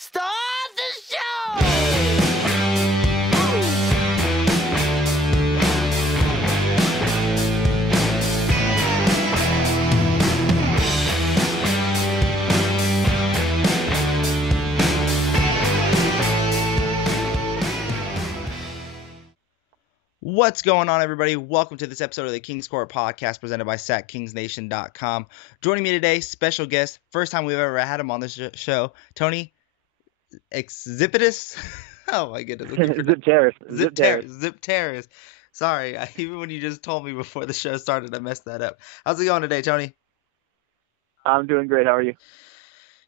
Start the show! What's going on, everybody? Welcome to this episode of the Kings Court podcast presented by SacKingsNation.com. Joining me today, special guest, first time we've ever had him on this show, Tony Xypteras. Oh my goodness. Xypteras. Sorry, even when you just told me before the show started, I messed that up. How's it going today, Tony? I'm doing great. How are you?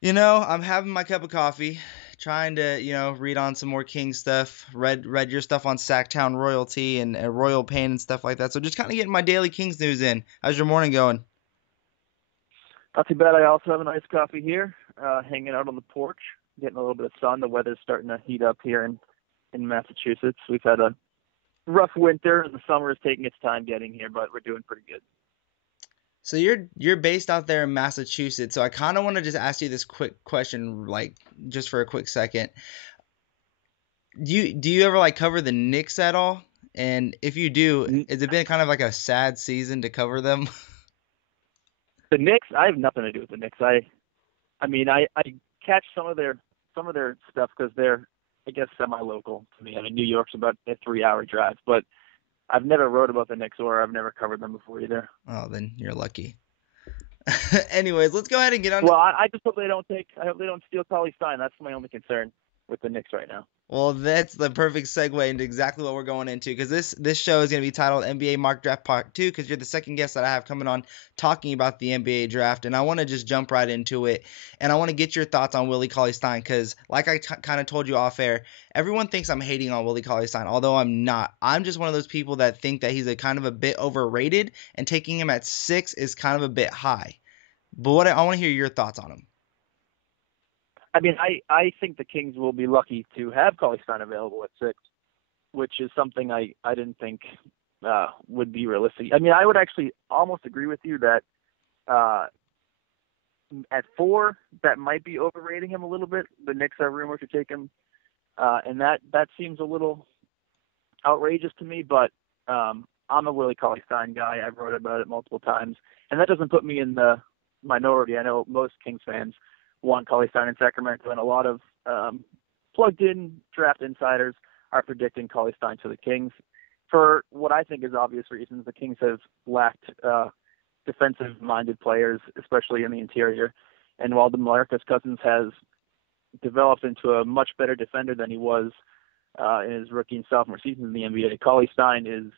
You know, I'm having my cup of coffee, trying to, read on some more King stuff. Read your stuff on Sacktown Royalty and Royal Pain and stuff like that. So just kind of getting my daily Kings news in. How's your morning going? Not too bad. I also have a nice coffee here, hanging out on the porch, getting a little bit of sun. The weather's starting to heat up here in Massachusetts. We've had a rough winter, and the summer is taking its time getting here, but we're doing pretty good. So you're based out there in Massachusetts. So I kind of want to just ask you this quick question, like just for a quick second. Do you ever cover the Knicks at all? And if you do, has it been kind of like a sad season to cover them? The Knicks, I have nothing to do with the Knicks. I catch some of their stuff because they're, I guess, semi-local to me. I mean, New York's about a 3-hour drive, but I've never wrote about the Knicks or I've never covered them before either. Oh, then you're lucky. Anyways, let's go ahead and get on. Well, I just hope I hope they don't steal Cauley-Stein. That's my only concern with the Knicks right now. Well, that's the perfect segue into exactly what we're going into, because this show is going to be titled NBA Mock Draft Part 2, because you're the second guest that I have coming on talking about the NBA draft, and I want to just jump right into it, and I want to get your thoughts on Willie Cauley-Stein, because like I kind of told you off air, everyone thinks I'm hating on Willie Cauley-Stein, although I'm not. I'm just one of those people that think that he's a kind of a bit overrated, and taking him at 6 is kind of a bit high. But I want to hear your thoughts on him. I mean, I think the Kings will be lucky to have Cauley-Stein available at 6, which is something I didn't think would be realistic. I mean, I would actually almost agree with you that at 4, that might be overrating him a little bit. The Knicks are rumored to take him, and that seems a little outrageous to me, but I'm a Willie Cauley-Stein guy. I've wrote about it multiple times, and that doesn't put me in the minority. I know most Kings fans want Cauley-Stein in Sacramento, and a lot of plugged-in draft insiders are predicting Cauley-Stein to the Kings for what I think is obvious reasons. The Kings have lacked defensive-minded players, especially in the interior, and while DeMarcus Cousins has developed into a much better defender than he was in his rookie and sophomore seasons in the NBA, Cauley-Stein is,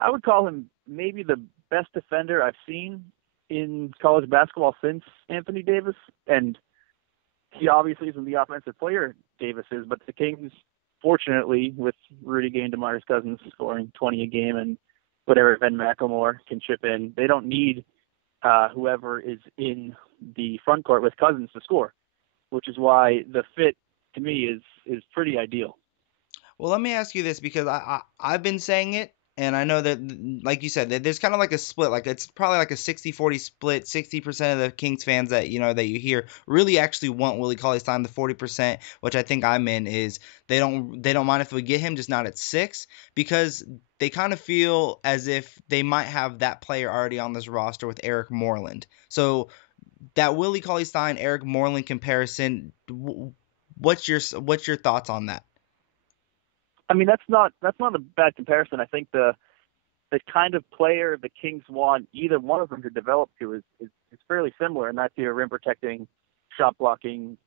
I would call him maybe the best defender I've seen in college basketball since Anthony Davis, and he obviously isn't the offensive player Davis is, but the Kings, fortunately, with Rudy Gay and DeMarcus Cousins scoring 20 a game and whatever Ben McLemore can chip in, they don't need whoever is in the front court with Cousins to score, which is why the fit to me is pretty ideal. Well, let me ask you this, because I've been saying it, and I know that, like you said, that there's kind of like a split. Like it's probably like a 60-40 split. 60% of the Kings fans that you hear really actually want Willie Cauley-Stein. The 40%, which I think I'm in, is they don't mind if we get him, just not at 6, because they kind of feel as if they might have that player already on this roster with Eric Moreland. So that Willie Cauley-Stein Eric Moreland comparison, what's your thoughts on that? I mean, that's not a bad comparison. I think the kind of player the Kings want either one of them to develop to is fairly similar, and that's your rim protecting, shot blocking,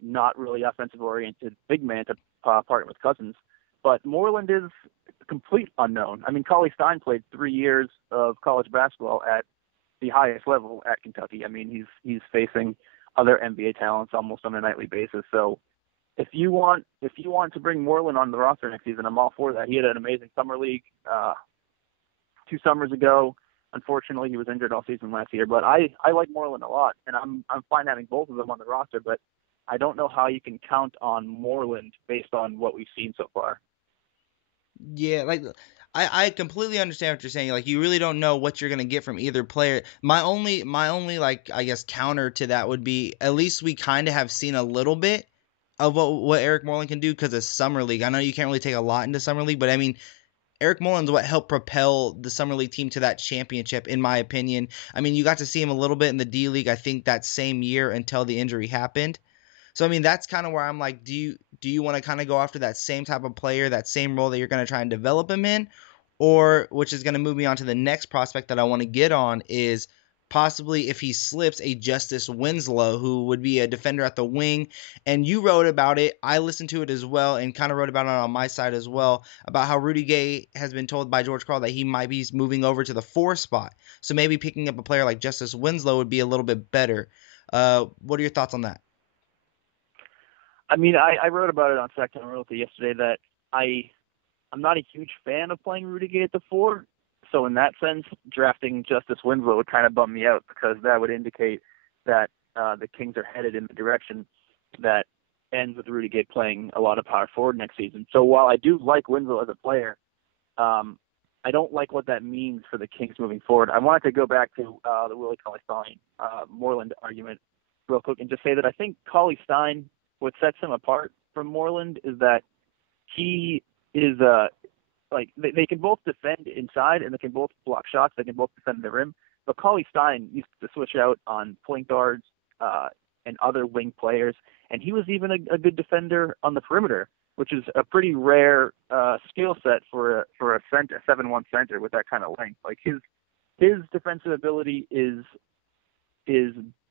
not really offensive oriented big man to partner with Cousins. But Moreland is a complete unknown. I mean, Cauley-Stein played 3 years of college basketball at the highest level at Kentucky. I mean, he's facing other NBA talents almost on a nightly basis. So if you want to bring Moreland on the roster next season, I'm all for that. He had an amazing summer league 2 summers ago. Unfortunately, he was injured all season last year, but I like Moreland a lot, and I'm fine having both of them on the roster. But I don't know how you can count on Moreland based on what we've seen so far. Yeah, I completely understand what you're saying. Like, you really don't know what you're gonna get from either player. My only like, I guess, counter to that would be, at least we kind of have seen a little bit of what Eric Moreland can do because of Summer League. I know you can't really take a lot into Summer League, but I mean, Eric Moreland's what helped propel the Summer League team to that championship, in my opinion. I mean, you got to see him a little bit in the D League, I think, that same year until the injury happened. So I mean, that's kind of where I'm like, do you want to kind of go after that same type of player, that same role that you're going to try and develop him in, or, which is going to move me on to the next prospect that I want to get on, is possibly, if he slips, a Justise Winslow, who would be a defender at the wing. And you wrote about it. I listened to it as well and kind of wrote about it on my side as well, about how Rudy Gay has been told by George Karl that he might be moving over to the 4 spot. So maybe picking up a player like Justise Winslow would be a little bit better. What are your thoughts on that? I mean, I wrote about it on Sacramento yesterday that I'm not a huge fan of playing Rudy Gay at the 4. So in that sense, drafting Justise Winslow would kind of bum me out, because that would indicate that the Kings are headed in the direction that ends with Rudy Gay playing a lot of power forward next season. So while I do like Winslow as a player, I don't like what that means for the Kings moving forward. I wanted to go back to the Willie Cauley-Stein Moreland argument real quick and just say that I think Cauley-Stein, what sets him apart from Moreland is that he is like they can both defend inside and they can both block shots. They can both defend the rim. But Cauley-Stein used to switch out on point guards and other wing players, and he was even a good defender on the perimeter, which is a pretty rare skill set for a 7-1 center with that kind of length. Like his defensive ability is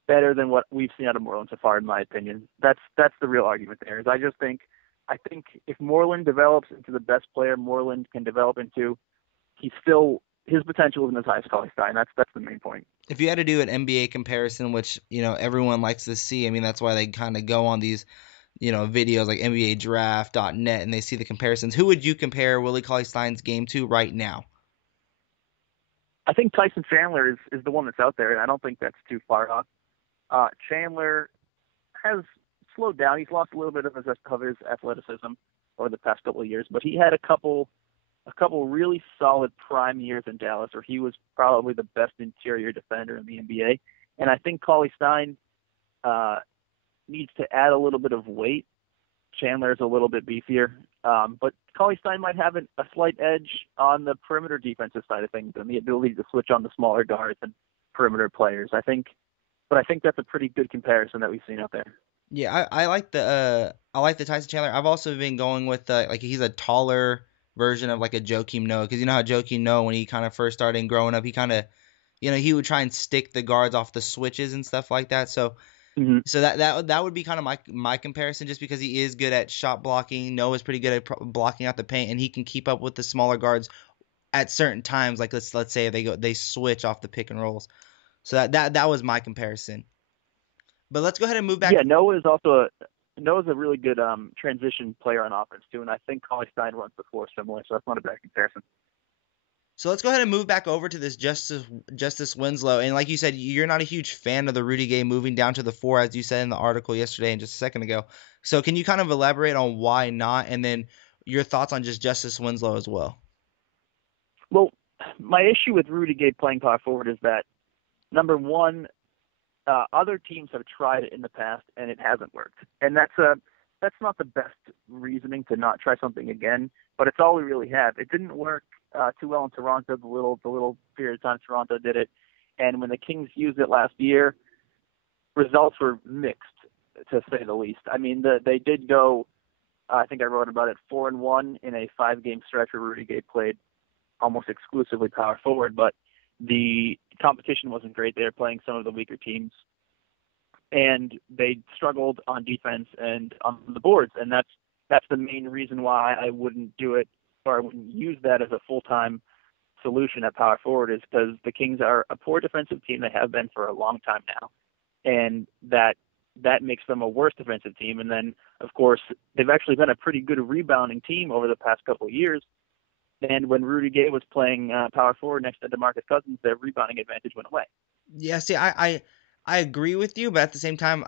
better than what we've seen out of Moreland so far, in my opinion. That's the real argument there. Is I think if Moreland develops into the best player Moreland can develop into, his potential isn't as high as Cauley-Stein. That's the main point. If you had to do an NBA comparison, which, everyone likes to see, I mean, that's why they kind of go on these, videos like NBADraft.net, and they see the comparisons. Who would you compare Willie Cauley-Stein's game to right now? I think Tyson Chandler is the one that's out there, and I don't think that's too far off. Chandler has slowed down. He's lost a little bit of his athleticism over the past couple of years, but he had a couple really solid prime years in Dallas where he was probably the best interior defender in the NBA. And I think Cauley-Stein needs to add a little bit of weight. Chandler's a little bit beefier, but Cauley-Stein might have a slight edge on the perimeter defensive side of things and the ability to switch on the smaller guards and perimeter players. I think that's a pretty good comparison that we've seen out there. Yeah, I like the Tyson Chandler. I've also been going with like, he's a taller version of like a Joakim Noah, because you know how Joakim Noah, when he kind of first started growing up, he kind of, he would try and stick the guards off the switches and stuff like that. So so that would be kind of my comparison, just because he is good at shot blocking. Noah's pretty good at blocking out the paint, and he can keep up with the smaller guards at certain times. Like let's say they switch off the pick and rolls. So that was my comparison. But let's go ahead and move back. Yeah, Noah's a really good transition player on offense too, and I think Cauley-Stein runs the floor similar, so that's not a bad comparison. So let's go ahead and move back over to this Justise Winslow. And like you said, you're not a huge fan of the Rudy Gay moving down to the 4, as you said in the article yesterday and just a second ago. So can you kind of elaborate on why not, and then your thoughts on just Justise Winslow as well? Well, my issue with Rudy Gay playing power forward is that, number one, other teams have tried it in the past and it hasn't worked, and that's not the best reasoning to not try something again. But it's all we really have. It didn't work too well in Toronto. The little period of time Toronto did it, and when the Kings used it last year, results were mixed, to say the least. I mean, they did go. I think I wrote about it, 4-1 in a 5-game stretch where Rudy Gay played almost exclusively power forward, but the competition wasn't great. They were playing some of the weaker teams, and they struggled on defense and on the boards. And that's the main reason why I wouldn't do it, or I wouldn't use that as a full-time solution at power forward, is because the Kings are a poor defensive team. They have been for a long time now, and that makes them a worse defensive team. And then, of course, they've actually been a pretty good rebounding team over the past couple of years. And when Rudy Gay was playing power forward next to DeMarcus Cousins, their rebounding advantage went away. Yeah, see, I I agree with you, but at the same time,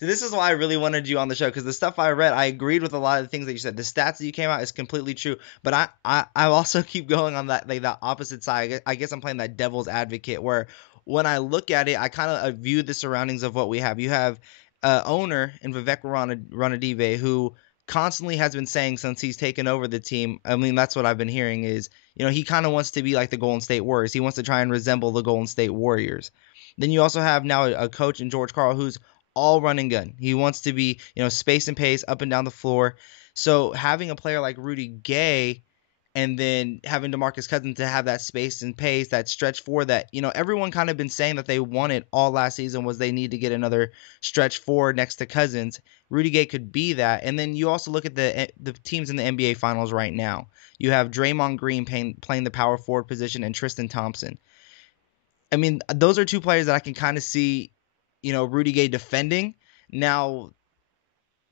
this is why I really wanted you on the show, because the stuff I read, I agreed with a lot of the things that you said. The stats that you came out is completely true, but I also keep going on that, like, that opposite side. I guess I'm playing that devil's advocate, where when I look at it, I kind of view the surroundings of what we have. You have owner in Vivek Ranadive, who constantly has been saying since he's taken over the team. I mean, that's what I've been hearing is, he kind of wants to be like the Golden State Warriors. He wants to try and resemble the Golden State Warriors. Then you also have now a coach in George Karl who's all run and gun. He wants to be, space and pace up and down the floor. So having a player like Rudy Gay and then having DeMarcus Cousins to have that space and pace, that stretch four that, everyone kind of been saying that they wanted all last season was they need to get another stretch four next to Cousins. Rudy Gay could be that. And then you also look at the teams in the NBA Finals right now. You have Draymond Green playing the power forward position and Tristan Thompson. I mean, those are two players that I can kind of see, Rudy Gay defending. Now,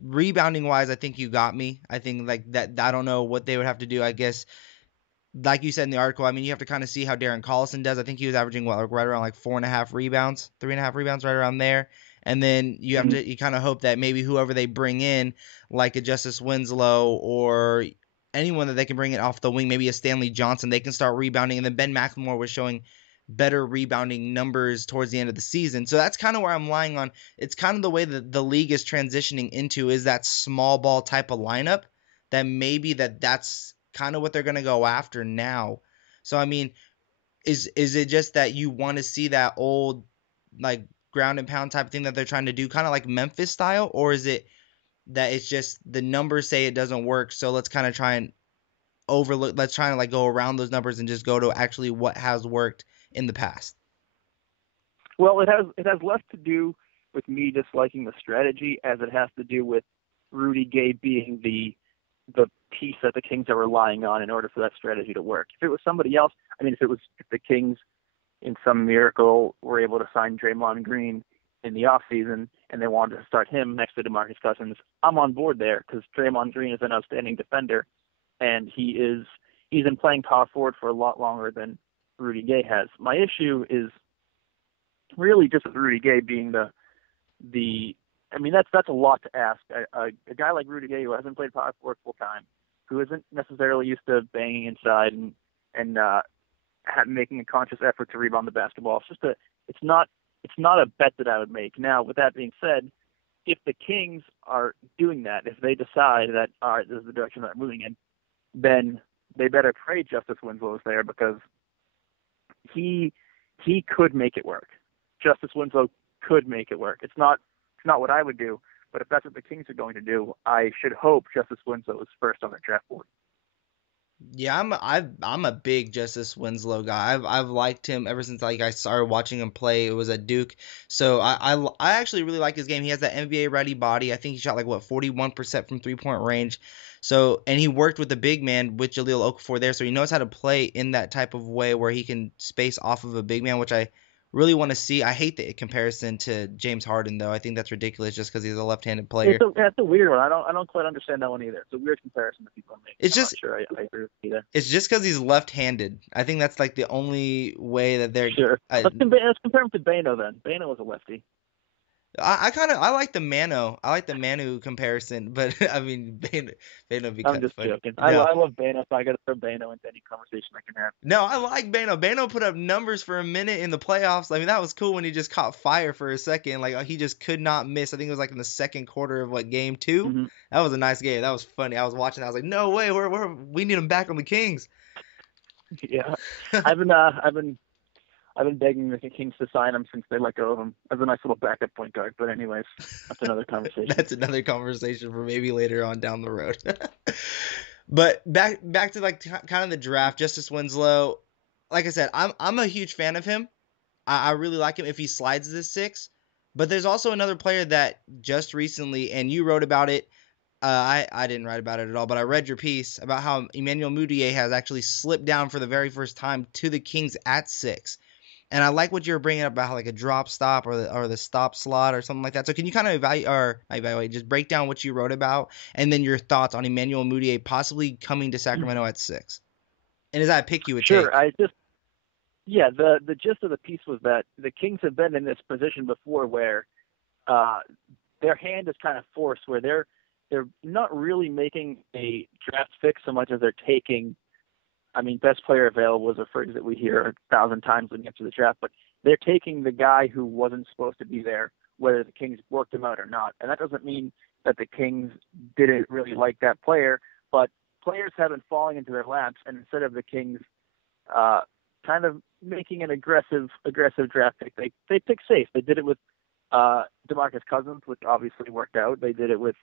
rebounding wise, I think you got me. I think like that. I don't know what they would have to do. I guess, like you said in the article, I mean, you have to kind of see how Darren Collison does. I think he was averaging right around like 4.5 rebounds, 3.5 rebounds, right around there. And then you have to, you kind of hope that maybe whoever they bring in, like a Justise Winslow or anyone that they can bring it off the wing, maybe a Stanley Johnson, they can start rebounding. And then Ben McLemore was showing better rebounding numbers towards the end of the season. So that's kind of where I'm lying on. It's kind of the way that the league is transitioning into is that small ball type of lineup that maybe that's kind of what they're going to go after now. So, I mean, is it just that you want to see that old, like, ground and pound type of thing that they're trying to do, kind of like Memphis style? Or is it that it's just the numbers say it doesn't work, so let's kind of try and let's try and like go around those numbers and just go to actually what has worked in the past? Well, it has less to do with me disliking the strategy as it has to do with Rudy Gay being the piece that the Kings are relying on in order for that strategy to work. If it was somebody else, I mean, if the Kings in some miracle were able to sign Draymond Green in the offseason and they wanted to start him next to DeMarcus Cousins, I'm on board there because Draymond Green is an outstanding defender and he's been playing power forward for a lot longer than Rudy Gay has. My issue is really just with Rudy Gay being I mean, that's a lot to ask. A guy like Rudy Gay who hasn't played power forward full time, who isn't necessarily used to banging inside and making a conscious effort to rebound the basketball. It's not a bet that I would make. Now, with that being said, if the Kings are doing that, if they decide that, all right, this is the direction that they're moving in, then they better pray Justise Winslow is there because he could make it work. Justise Winslow could make it work. It's not what I would do, but if that's what the Kings are going to do, I should hope Justise Winslow is first on their draft board. Yeah, I'm a big Justise Winslow guy. I've liked him ever since I started watching him play. It was at Duke, so I actually really like his game. He has that NBA ready body. I think he shot like 41% from 3-point range. So, and he worked with the big man with Jahlil Okafor there, so he knows how to play in that type of way where he can space off of a big man, which I really want to see. I hate the comparison to James Harden, though. I think that's ridiculous just because he's a left-handed player. That's a weird one. I don't quite understand that one either. It's a weird comparison that people make. It's just, I'm not sure I agree with you there. It's just because he's left-handed. I think that's like the only way that they're. Sure. Let's compare him to Bano then. Bano was a lefty. I like the Manu comparison, but I mean Bano be I'm just funny. joking. No. I love Bano, so I got to throw Bano into any conversation I can have. No, I like Bano. Bano put up numbers for a minute in the playoffs. I mean, that was cool when he just caught fire for a second. Like he just could not miss. I think it was like in the second quarter of game 2. Mm-hmm. That was a nice game. That was funny. I was watching. I was like, no way, we need him back on the Kings. Yeah, I've been begging the Kings to sign him since they let go of him as a nice little backup point guard. But anyways, that's another conversation. That's another conversation for maybe later on down the road. But back to like kind of the draft, Justise Winslow. Like I said, I'm a huge fan of him. I really like him if he slides this 6. But there's also another player that just recently, and you wrote about it. I didn't write about it at all, but I read your piece about how Emmanuel Mudiay has actually slipped down for the very first time to the Kings at 6. And I like what you're bringing up about like a drop stop or the stop slot or something like that. So can you kind of just break down what you wrote about and then your thoughts on Emmanuel Mudiay possibly coming to Sacramento at 6? And is that a pick you would take? Sure. Yeah, the gist of the piece was that the Kings have been in this position before where their hand is kind of forced, where they're not really making a draft pick so much as they're taking. I mean, best player available is a phrase that we hear 1,000 times leading up to the draft, but they're taking the guy who wasn't supposed to be there, whether the Kings worked him out or not. And that doesn't mean that the Kings didn't really like that player, but players have been falling into their laps, and instead of the Kings kind of making an aggressive draft pick, they pick safe. They did it with DeMarcus Cousins, which obviously worked out. They did it with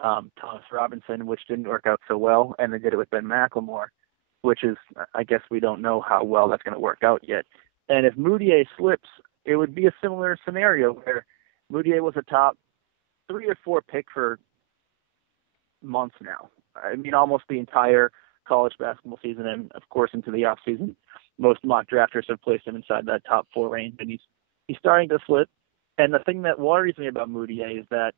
Thomas Robinson, which didn't work out so well, and they did it with Ben McLemore, which is, I guess we don't know how well that's going to work out yet. And if Mudiay slips, it would be a similar scenario where Mudiay was a top 3 or 4 pick for months now. I mean, almost the entire college basketball season, and of course into the off season. Most mock drafters have placed him inside that top 4 range, and he's starting to slip. And the thing that worries me about Mudiay is that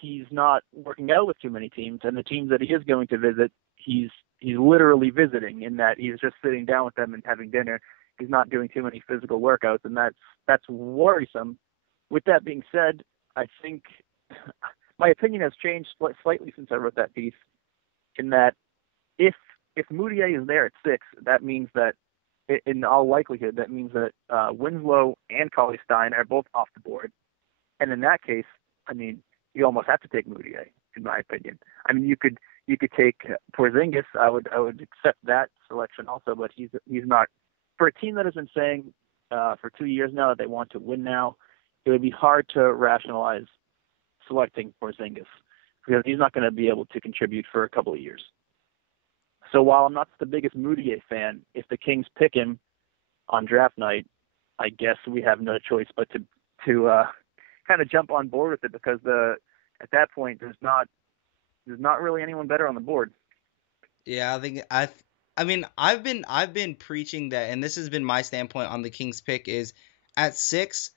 he's not working out with too many teams, and the teams that he is going to visit, he's literally visiting, in that he's just sitting down with them and having dinner. He's not doing too many physical workouts, and that's worrisome. With that being said, I think my opinion has changed slightly since I wrote that piece, in that if Mudiay is there at 6, that means that, in all likelihood, that means that Winslow and Cauley-Stein are both off the board. And in that case, I mean, you almost have to take Mudiay, in my opinion. I mean, you could take Porzingis. I would accept that selection also, but he's not. For a team that has been saying for 2 years now that they want to win now, it would be hard to rationalize selecting Porzingis, because he's not going to be able to contribute for a couple of years. So while I'm not the biggest Mudiay fan, if the Kings pick him on draft night, I guess we have no choice but to kind of jump on board with it, because at that point there's not really anyone better on the board. Yeah, I mean I've been preaching that, and this has been my standpoint on the Kings pick, is at 6,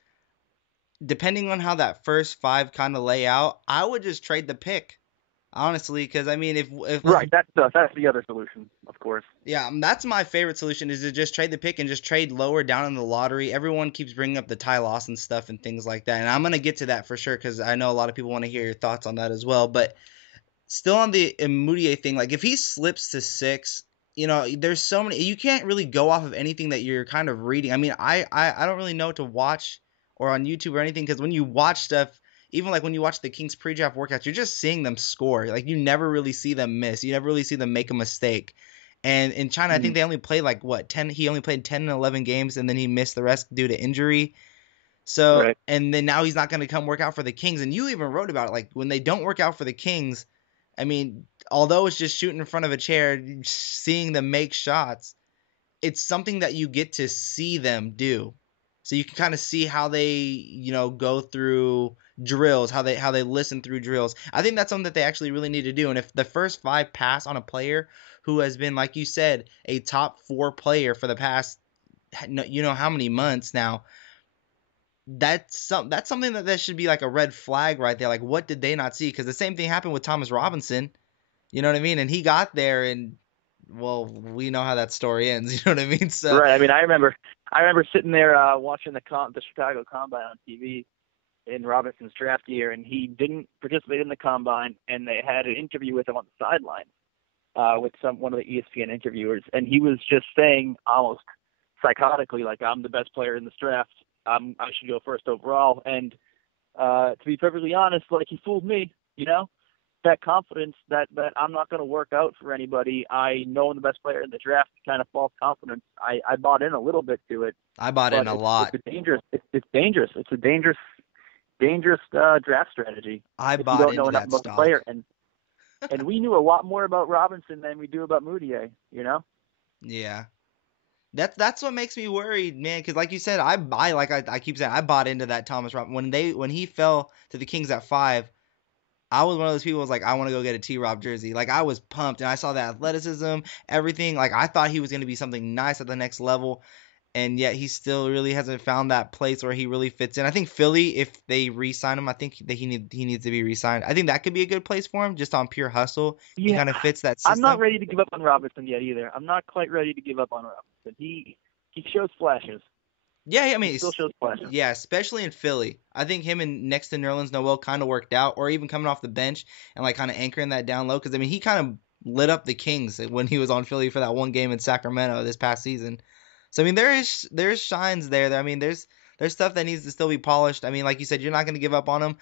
depending on how that first 5 kind of lay out, I would just trade the pick. Honestly, because I mean, if right, that's the other solution, of course. Yeah, that's my favorite solution, is to just trade the pick and just trade lower down in the lottery. Everyone keeps bringing up the Ty Lawson stuff and things like that, and I'm gonna get to that for sure, because I know a lot of people want to hear your thoughts on that as well. But still on the Mudiay thing, like if he slips to 6, there's so many, you can't really go off of anything that you're kind of reading. I mean, I don't really know what to watch or on YouTube or anything, because when you watch stuff, even like when you watch the Kings pre-draft workouts, you're just seeing them score. Like, you never really see them miss. You never really see them make a mistake. And in China, I think they only played 10. He only played 10 and 11 games, and then he missed the rest due to injury. So, right. And then now he's not going to come work out for the Kings. And you even wrote about it. Like, when they don't work out for the Kings, I mean, although it's just shooting in front of a chair, seeing them make shots, it's something that you get to see them do. So you can kind of see how they, go through drills, how they listen through drills. I think that's something that they actually really need to do. And if the first 5 pass on a player who has been, like you said, a top 4 player for the past, how many months now, that's something that should be like a red flag right there. Like, what did they not see? Because the same thing happened with Thomas Robinson. You know what I mean? And he got there, and well, we know how that story ends. You know what I mean? So right. I mean, I remember sitting there watching the Chicago Combine on TV in Robinson's draft year, and he didn't participate in the Combine, and they had an interview with him on the sideline with one of the ESPN interviewers, and he was just saying almost psychotically, like, I'm the best player in this draft. I should go first overall. And to be perfectly honest, like, he fooled me, that confidence that I'm not going to work out for anybody. I know I'm the best player in the draft, kind of false confidence. I bought in a little bit to it. I bought in a lot. It's dangerous. It's dangerous. It's a dangerous draft strategy. I bought into that stock. Player. And we knew a lot more about Robinson than we do about Mudiay, Yeah. That's what makes me worried, man, because like you said, I keep saying, I bought into that Thomas Robinson. When he fell to the Kings at 5, I was one of those people who was like, I want to go get a T-Rob jersey. Like, I was pumped, and I saw the athleticism, everything. Like, I thought he was going to be something nice at the next level, and yet he still really hasn't found that place where he really fits in. I think Philly, if they re-sign him, I think that he needs to be re-signed. I think that could be a good place for him, just on pure hustle. Yeah, he kind of fits that system. I'm not ready to give up on Robinson yet either. I'm not quite ready to give up on Robinson. He he shows flashes. Yeah, I mean, He still shows flashes. yeah, especially in Philly. I think him and next to Nerlens Noel kind of worked out, or even coming off the bench and like kind of anchoring that down low. Because I mean, he kind of lit up the Kings when he was on Philly for that one game in Sacramento this past season. So I mean, there's shines there. I mean, there's stuff that needs to still be polished. I mean, like you said, you're not going to give up on him.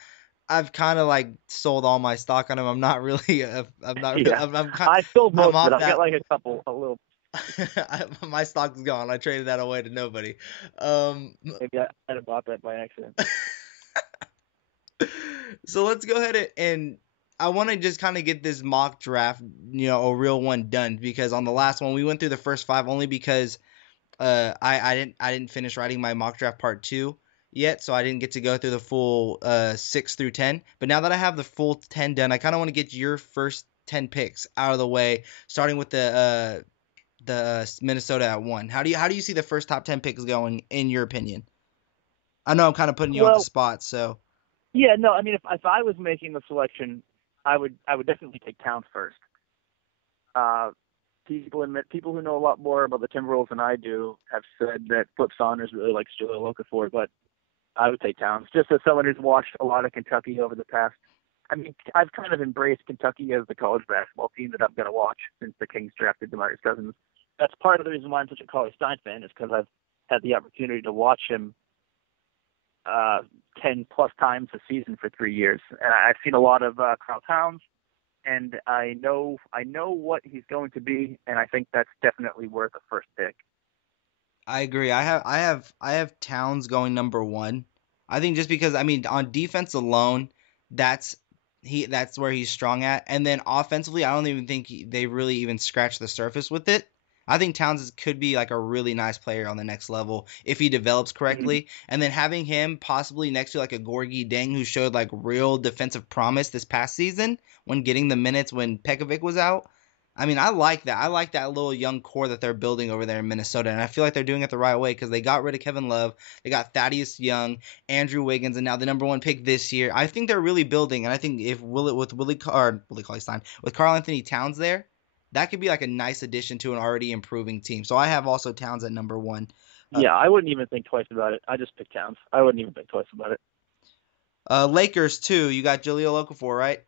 I've kind of like sold all my stock on him. I'm not really. I'm not. Really, Yeah. I'm I sold most off of it. I that. got like a little. My stock is gone. I traded that away to nobody. Maybe I might have bought that by accident. So let's go ahead and I want to just kind of get this mock draft, a real one done, because on the last one we went through the first 5 only because I didn't finish writing my mock draft part 2 yet, so I didn't get to go through the full 6 through 10. But now that I have the full 10 done, I kind of want to get your first 10 picks out of the way, starting with the Minnesota at 1. How do you see the first top 10 picks going in your opinion? I know I'm kind of putting you on the spot, so. Yeah, no, I mean, if I was making the selection, I would definitely take Towns first. People who know a lot more about the Timberwolves than I do have said that Flip Saunders really likes Jahlil Okafor, but I would take Towns. Just as someone who's watched a lot of Kentucky over the past, I mean, I've kind of embraced Kentucky as the college basketball team that I'm going to watch since the Kings drafted DeMarcus Cousins. That's part of the reason why I'm such a Cauley-Stein fan, is because I've had the opportunity to watch him 10 plus times a season for 3 years, and I've seen a lot of Karl Towns, and I know what he's going to be, and I think that's definitely worth a first pick. I agree. I have Towns going number 1. I think just because, I mean, on defense alone, that's where he's strong at, and then offensively, I don't even think they really even scratched the surface with it. I think Towns could be like a really nice player on the next level if he develops correctly. Mm-hmm. And then having him possibly next to like a Gorgie Deng who showed like real defensive promise this past season when getting the minutes when Pekovic was out. I mean, I like that. I like that little young core that they're building over there in Minnesota. And I feel like they're doing it the right way because they got rid of Kevin Love. They got Thaddeus Young, Andrew Wiggins, and now the number 1 pick this year. I think they're really building. And I think if Willie Cauley-Stein, with Karl Anthony Towns there, that could be like a nice addition to an already improving team. So I have also Towns at number 1. Yeah, I wouldn't even think twice about it. I just picked Towns. I wouldn't even think twice about it. Lakers, too. You got Jahlil Okafor, right?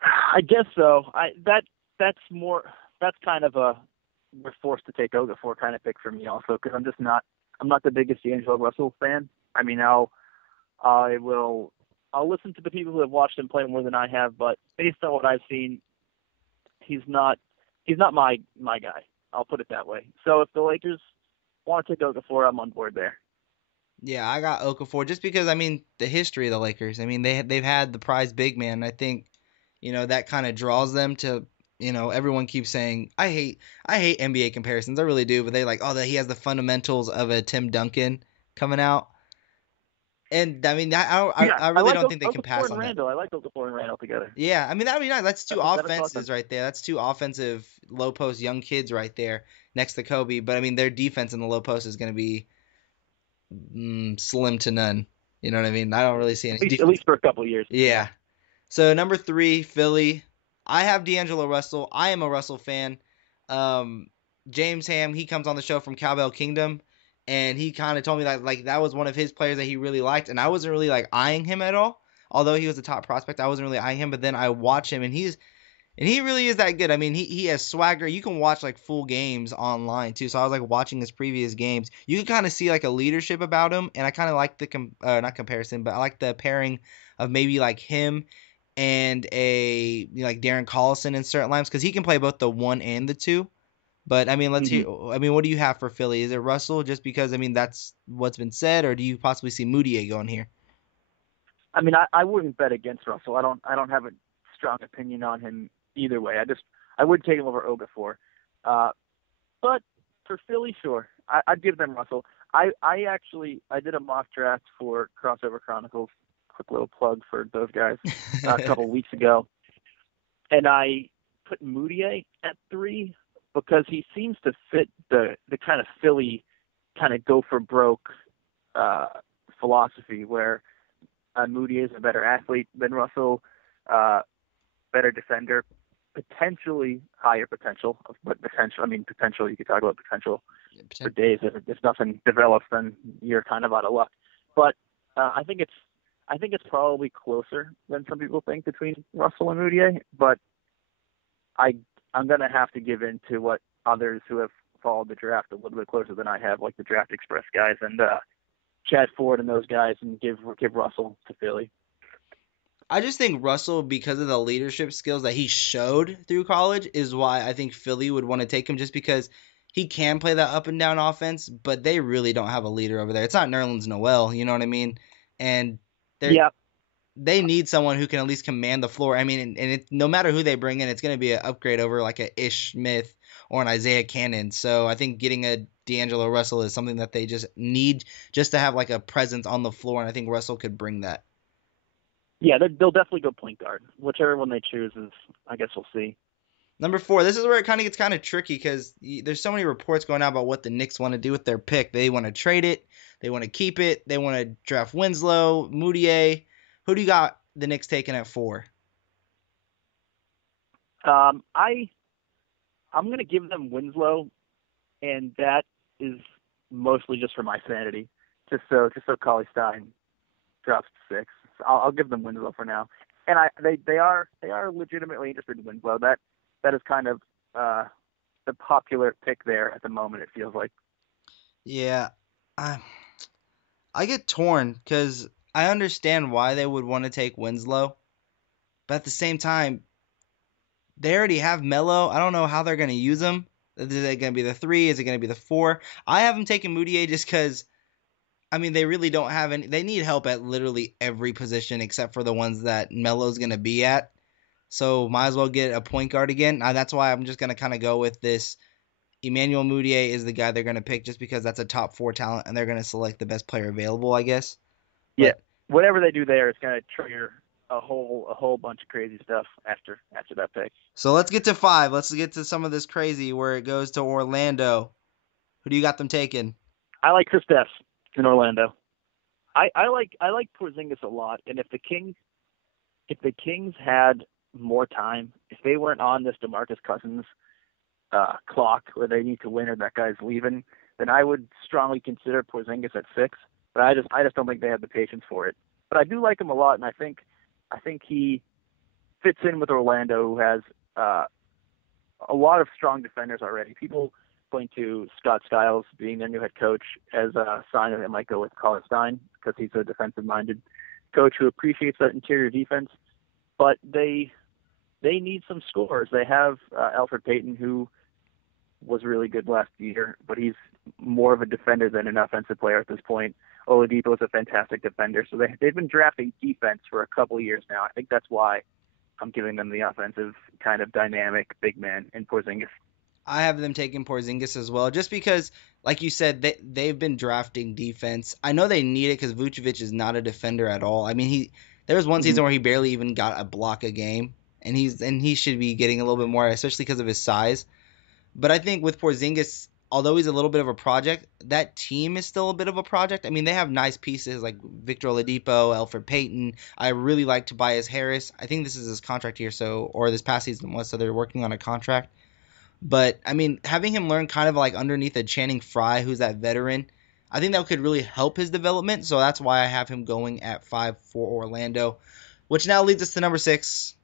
I guess so. That's kind of a we're forced to take Okafor kind of pick for me also, because I'm not the biggest D'Angelo Russell fan. I mean, I'll listen to the people who have watched him play more than I have, but based on what I've seen, he's not my guy. I'll put it that way. So if the Lakers want to take Okafor, I'm on board there. Yeah, I got Okafor just because, I mean, the history of the Lakers. I mean, they've had the prize big man. I think, that kind of draws them to, everyone keeps saying, I hate NBA comparisons. I really do. But they like, that he has the fundamentals of a Tim Duncan coming out. And I mean, I really don't think they can pass on that. I like Okafor and Randall together. Yeah, I mean, that'd be nice. That's 2 offenses right there. That's 2 offensive low post young kids right there next to Kobe. But I mean, their defense in the low post is going to be slim to none. You know what I mean? I don't really see any. At least for a couple of years. Yeah. So number 3, Philly. I have D'Angelo Russell. I am a Russell fan. James Ham, he comes on the show from Cowbell Kingdom. And he kind of told me that that was one of his players that he really liked, and I wasn't really eyeing him at all. Although he was a top prospect, I wasn't really eyeing him. But then I watch him, and he really is that good. I mean, he has swagger. You can watch full games online too. So I was watching his previous games. You can kind of see a leadership about him, and I kind of like the not comparison, but I like the pairing of maybe him and a Darren Collison in certain lines, because he can play both the 1 and the 2. But, I mean, let's hear. I mean, what do you have for Philly? Is it Russell just because, I mean, that's what's been said, or do you possibly see Mudiay going here? I mean, I wouldn't bet against Russell. I don't have a strong opinion on him either way. I would take him over Okafor. But for Philly, sure. I'd give them Russell. I did a mock draft for Crossover Chronicles, quick little plug for those guys, a couple of weeks ago. And I put Mudiay at 3, because he seems to fit the kind of Philly kind of go for broke philosophy, where Mudiay is a better athlete than Russell, better defender, potentially higher potential, but potential, you could talk about potential for days. If nothing develops, then you're kind of out of luck. But I think it's probably closer than some people think between Russell and Mudiay. But I'm going to have to give in to what others who have followed the draft a little bit closer than I have, like the Draft Express guys and Chad Ford and those guys, and give Russell to Philly. I just think Russell, because of the leadership skills that he showed through college, is why I think Philly would want to take him, just because he can play that up and down offense, but they really don't have a leader over there. It's not Nerlens Noel, you know what I mean? And they need someone who can at least command the floor. I mean, and no matter who they bring in, it's going to be an upgrade over like a Ish Smith or an Isaiah Cannon. So I think getting a D'Angelo Russell is something that they just need just to have like a presence on the floor, and I think Russell could bring that. Yeah, they'll definitely go point guard. Whichever one they choose is, I guess we'll see. Number 4, this is where it kind of gets kind of tricky because there's so many reports going out about what the Knicks want to do with their pick. They want to trade it. They want to keep it. They want to draft Winslow, Mudiay. Who do you got the Knicks taking at 4? I'm going to give them Winslow, and that is mostly just for my sanity, just so Cauley-Stein drops to 6. I'll give them Winslow for now, and they are legitimately interested in Winslow. That is kind of the popular pick there at the moment. It feels like. Yeah, I get torn because I understand why they would want to take Winslow, but at the same time, they already have Melo. I don't know how they're going to use him. Is it going to be the 3? Is it going to be the 4? I have them taking Mudiay just because. I mean, they really don't have any. They need help at literally every position except for the ones that Melo's going to be at. So might as well get a point guard again. That's why I'm just going to kind of go with this. Emmanuel Mudiay is the guy they're going to pick just because that's a top 4 talent, and they're going to select the best player available, I guess. Yeah, whatever they do there is going to trigger a whole bunch of crazy stuff after that pick. So let's get to 5. Let's get to some of this crazy where it goes to Orlando. Who do you got them taking? I like Kristaps in Orlando. I like Porzingis a lot, and if the Kings had more time, if they weren't on this DeMarcus Cousins clock where they need to win or that guy's leaving, then I would strongly consider Porzingis at 6. But I just don't think they have the patience for it. But I do like him a lot, and I think he fits in with Orlando, who has a lot of strong defenders already. People point to Scott Skiles being their new head coach as a sign that it might go with Cauley-Stein because he's a defensive-minded coach who appreciates that interior defense. But they need some scorers. They have Elfrid Payton, who was really good last year, but he's more of a defender than an offensive player at this point. Oladipo is a fantastic defender, so they've been drafting defense for a couple of years now. I think that's why I'm giving them the offensive kind of dynamic big man in Porzingis. I have them taking Porzingis as well, just because, like you said, they've been drafting defense. I know they need it because Vucevic is not a defender at all. I mean, there was one season where he barely even got a block a game, and he should be getting a little bit more, especially because of his size. But I think with Porzingis, although he's a little bit of a project, that team is still a bit of a project. I mean, they have nice pieces like Victor Oladipo, Elfrid Payton. I really like Tobias Harris. I think this is his contract here, or this past season was, so they're working on a contract. But, I mean, having him learn kind of like underneath a Channing Frye, who's that veteran, I think that could really help his development. So that's why I have him going at 5 for Orlando, which now leads us to number 6.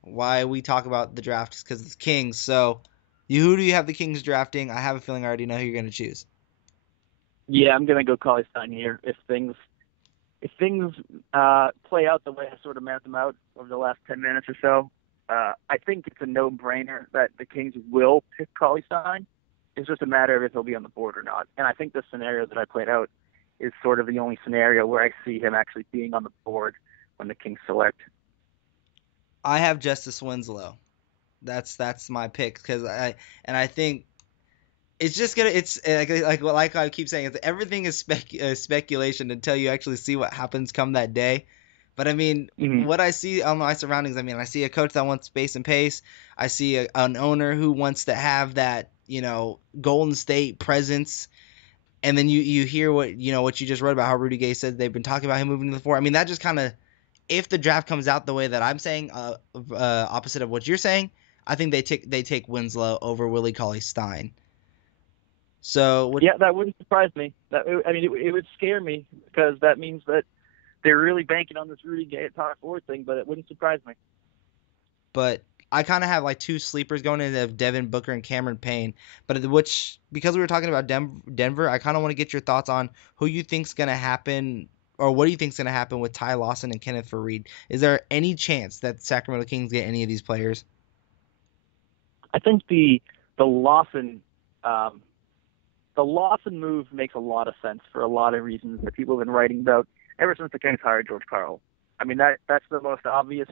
Why we talk about the draft is because it's Kings. So who do you have the Kings drafting? I have a feeling I already know who you're going to choose. Yeah, I'm going to go Cauley-Stein here. If things play out the way I sort of mapped them out over the last 10 minutes or so, I think it's a no-brainer that the Kings will pick Cauley-Stein. It's just a matter of if he'll be on the board or not. And I think the scenario that I played out is sort of the only scenario where I see him actually being on the board when the Kings select. I have Justise Winslow. That's my pick because I think it's just like I keep saying, everything is speculation until you actually see what happens come that day. But I mean, what I see on my surroundings, I mean, I see a coach that wants space and pace. I see an owner who wants to have that, Golden State presence. And then you hear what you just wrote about how Rudy Gay said they've been talking about him moving to the 4. I mean, that just kind of, if the draft comes out the way that I'm saying, opposite of what you're saying, I think they take Winslow over Willie Cauley-Stein. So yeah, that wouldn't surprise me. It would scare me because that means that they're really banking on this Rudy Gay at power forward thing, but it wouldn't surprise me. But I kind of have like two sleepers going into Devin Booker and Cameron Payne. But because we were talking about Denver, I kind of want to get your thoughts on who you think's going to happen, or what do you think's going to happen with Ty Lawson and Kenneth Faried? Is there any chance that Sacramento Kings get any of these players? I think the Lawson move makes a lot of sense for a lot of reasons that people have been writing about ever since the Kings hired George Karl. I mean, that's the most obvious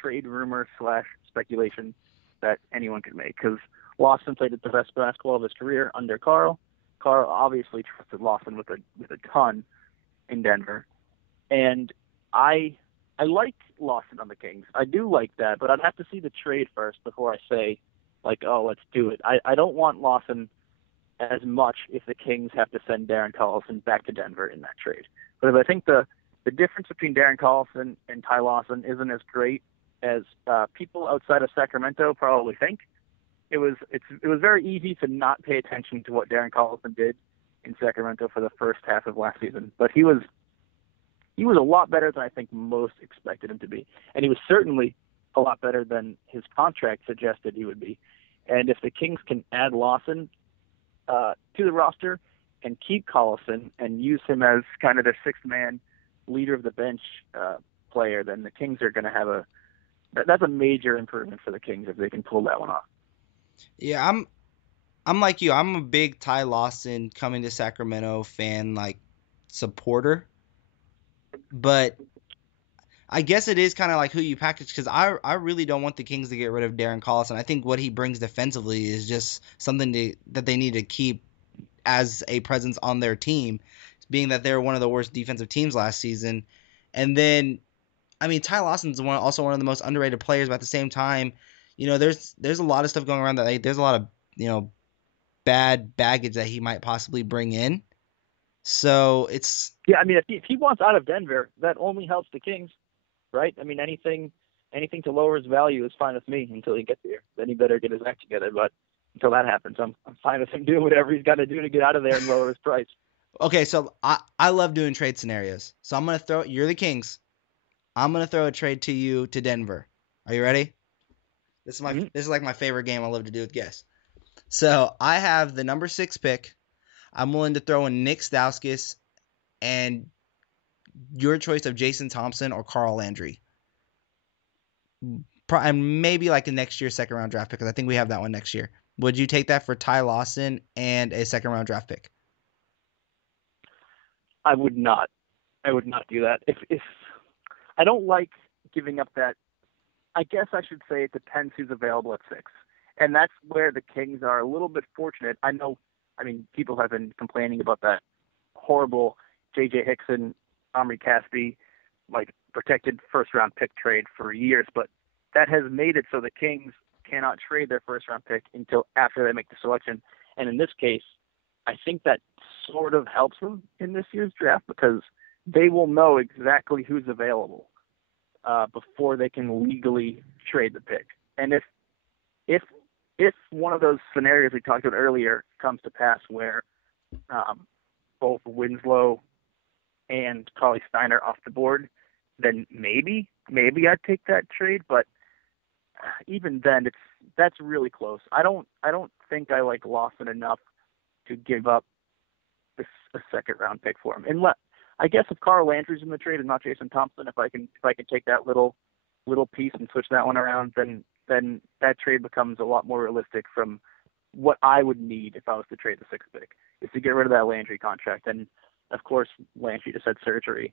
trade rumor / speculation that anyone could make, because Lawson played the best basketball of his career under Karl. Karl obviously trusted Lawson with a ton in Denver, and I like Lawson on the Kings. I do like that, but I'd have to see the trade first before I say, like, oh, let's do it. I don't want Lawson as much if the Kings have to send Darren Collison back to Denver in that trade. But if I think the difference between Darren Collison and Ty Lawson isn't as great as people outside of Sacramento probably think. It was very easy to not pay attention to what Darren Collison did in Sacramento for the first half of last season, but he was a lot better than I think most expected him to be, and he was certainly a lot better than his contract suggested he would be. And if the Kings can add Lawson to the roster and keep Collison and use him as kind of their sixth man, leader of the bench player, then the Kings are going to have that's a major improvement for the Kings if they can pull that one off. Yeah, I'm like you. I'm a big Ty Lawson coming to Sacramento fan, like, supporter. But I guess it is kind of like who you package, because I really don't want the Kings to get rid of Darren Collison. I think what he brings defensively is just something that they need to keep as a presence on their team, being that they're one of the worst defensive teams last season. And then, I mean, Ty Lawson's also one of the most underrated players, but at the same time, there's a lot of stuff going around that there's a lot of, bad baggage that he might possibly bring in. So it's... Yeah, I mean, if he wants out of Denver, that only helps the Kings, right? I mean, anything to lower his value is fine with me until he gets here. Then he better get his act together. But until that happens, I'm fine with him doing whatever he's got to do to get out of there and lower his price. Okay, so I love doing trade scenarios. So I'm going to you're the Kings. I'm going to throw a trade to you to Denver. Are you ready? This is like my favorite game I love to do with guests. So I have the number 6 pick. I'm willing to throw in Nick Stauskas and your choice of Jason Thompson or Carl Landry. And maybe like a next year's second round draft pick, because I think we have that one next year. Would you take that for Ty Lawson and a second round draft pick? I would not. I would not do that. If I don't like giving up that, I guess I should say it depends who's available at 6. And that's where the Kings are a little bit fortunate. I mean, people have been complaining about that horrible J.J. Hickson, Omri Caspi, like, protected first-round pick trade for years, but that has made it so the Kings cannot trade their first-round pick until after they make the selection. And in this case, I think that sort of helps them in this year's draft, because they will know exactly who's available before they can legally trade the pick. And if one of those scenarios we talked about earlier comes to pass, where both Winslow and Cauley-Stein are off the board, then maybe I'd take that trade. But even then, that's really close. I don't think I like Lawson enough to give up a second round pick for him. And I guess if Carl Landry's in the trade and not Jason Thompson, if I can take that little piece and switch that one around, then that trade becomes a lot more realistic from what I would need if I was to trade the 6th pick, is to get rid of that Landry contract. And of course, Landry just had surgery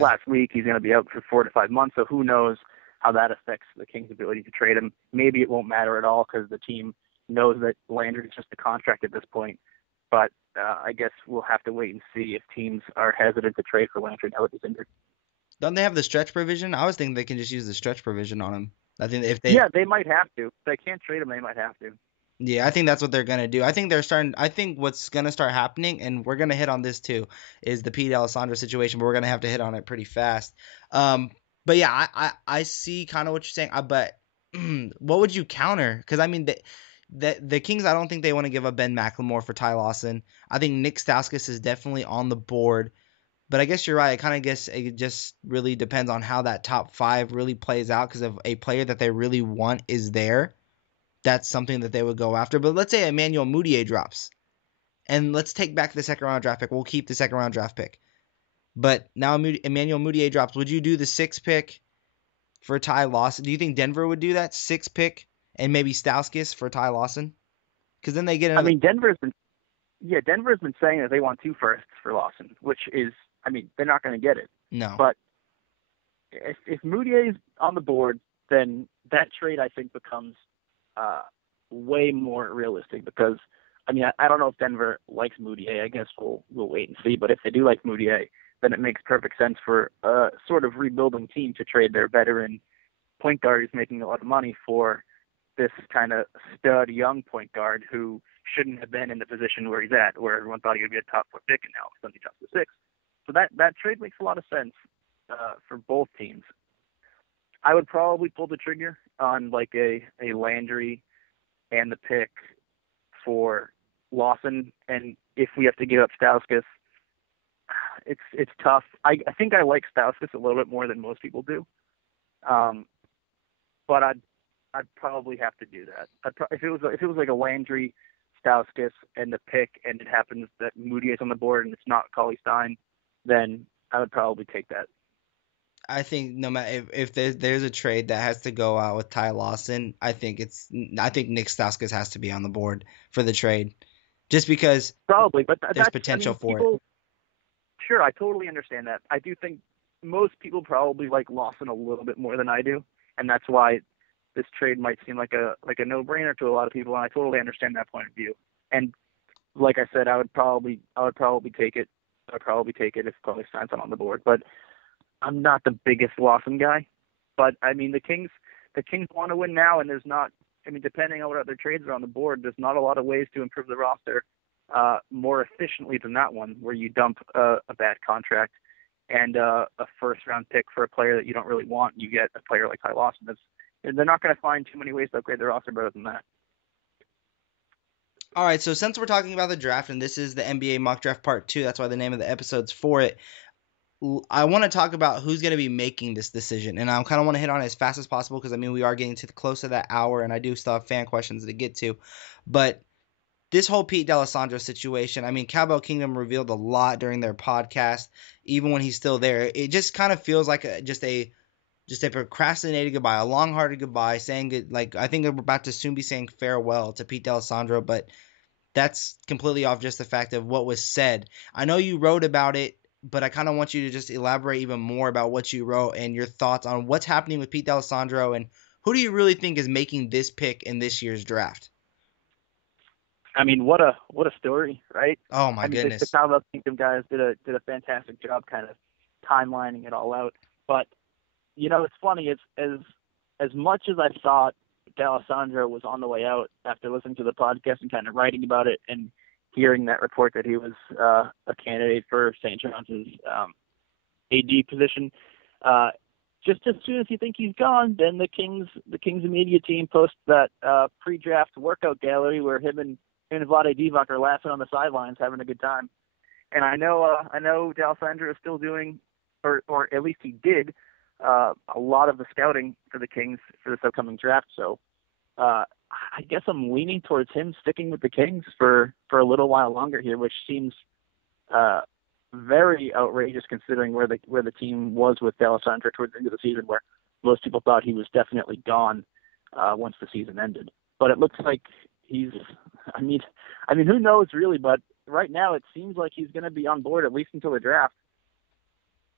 last week. He's going to be out for 4 to 5 months. So who knows how that affects the Kings' ability to trade him. Maybe it won't matter at all, because the team knows that Landry is just a contract at this point. But I guess we'll have to wait and see if teams are hesitant to trade for Landry now that he's injured. Don't they have the stretch provision? I was thinking they can just use the stretch provision on him. I think they might have to. If they can't trade him, they might have to. Yeah, I think that's what they're gonna do. I think what's gonna start happening, and we're gonna hit on this too, is the Pete Alessandro situation, but we're gonna have to hit on it pretty fast. But yeah, I see kind of what you're saying. But what would you counter? Because I mean, the Kings, I don't think they want to give up Ben McLemore for Ty Lawson. I think Nick Stauskas is definitely on the board. But I guess you're right. I kind of guess it just really depends on how that top 5 really plays out. Because if a player that they really want is there, that's something that they would go after. But let's say Emmanuel Mudiay drops. And let's take back the second round draft pick. We'll keep the second round draft pick. But now Emmanuel Mudiay drops. Would you do the 6th pick for Ty Lawson? Do you think Denver would do that 6th pick and maybe Stauskas for Ty Lawson? Because then they get another. I mean, Denver's been saying that they want 2 firsts for Lawson, which is, I mean, they're not going to get it. No. But if Mudiay is on the board, then that trade I think becomes way more realistic because, I mean, I don't know if Denver likes Mudiay. I guess we'll wait and see. But if they do like Mudiay, then it makes perfect sense for a sort of rebuilding team to trade their veteran point guard who's making a lot of money for this kind of stud young point guard who shouldn't have been in the position where he's at, where everyone thought he would be a top 4 pick, and now suddenly drops to 6. So that trade makes a lot of sense for both teams. I would probably pull the trigger on like a Landry and the pick for Lawson, and if we have to give up Stauskas, it's tough. I think I like Stauskas a little bit more than most people do, but I'd probably have to do that. If it was like a Landry, Stauskas, and the pick, and it happens that Mudiay is on the board and it's not Cauley-Stein, then I would probably take that. I think no matter if there's a trade that has to go out with Ty Lawson, I think Nick Stauskas has to be on the board for the trade, just because probably, but there's potential for it. Sure, I totally understand that. I do think most people probably like Lawson a little bit more than I do, and that's why this trade might seem like a no-brainer to a lot of people, and I totally understand that point of view. And like I said, I would probably take it. I would probably take it if Cauley-Stein's not on the board, but I'm not the biggest Lawson guy. But I mean, the Kings want to win now, and there's not. I mean, depending on what other trades are on the board, there's not a lot of ways to improve the roster more efficiently than that one, where you dump a bad contract and a first-round pick for a player that you don't really want. You get a player like Ty Lawson. They're not going to find too many ways to upgrade their roster better than that. All right, so since we're talking about the draft, and this is the NBA Mock Draft Part 2, that's why the name of the episode's for it, I want to talk about who's going to be making this decision, and I kind of want to hit on it as fast as possible because, I mean, we are getting to the close of that hour, and I do still have fan questions to get to. But this whole Pete D'Alessandro situation, I mean, Cowbell Kingdom revealed a lot during their podcast, even when he's still there. It just kind of feels like just a procrastinated goodbye, a long-hearted goodbye, saying like I think we're about to soon be saying farewell to Pete D'Alessandro, but that's completely off just the fact of what was said. I know you wrote about it, but I kind of want you to just elaborate even more about what you wrote and your thoughts on what's happening with Pete D'Alessandro and who do you really think is making this pick in this year's draft? I mean, what a story, right? Oh my goodness! The Cowbell Kingdom guys did a fantastic job, kind of timelining it all out. But you know, it's funny. It's as much as I thought D'Alessandro was on the way out after listening to the podcast and kind of writing about it and hearing that report that he was a candidate for St. John's AD position. Just as soon as you think he's gone, then the Kings media team posts that pre-draft workout gallery where him and Vlade Divac are laughing on the sidelines, having a good time. And I know D'Alessandro is still doing, or at least he did, a lot of the scouting for the Kings for this upcoming draft. So I guess I'm leaning towards him sticking with the Kings for a little while longer here, which seems very outrageous considering where the team was with D'Alessandro towards the end of the season, where most people thought he was definitely gone once the season ended. But it looks like he's. I mean, who knows really? But right now it seems like he's going to be on board at least until the draft.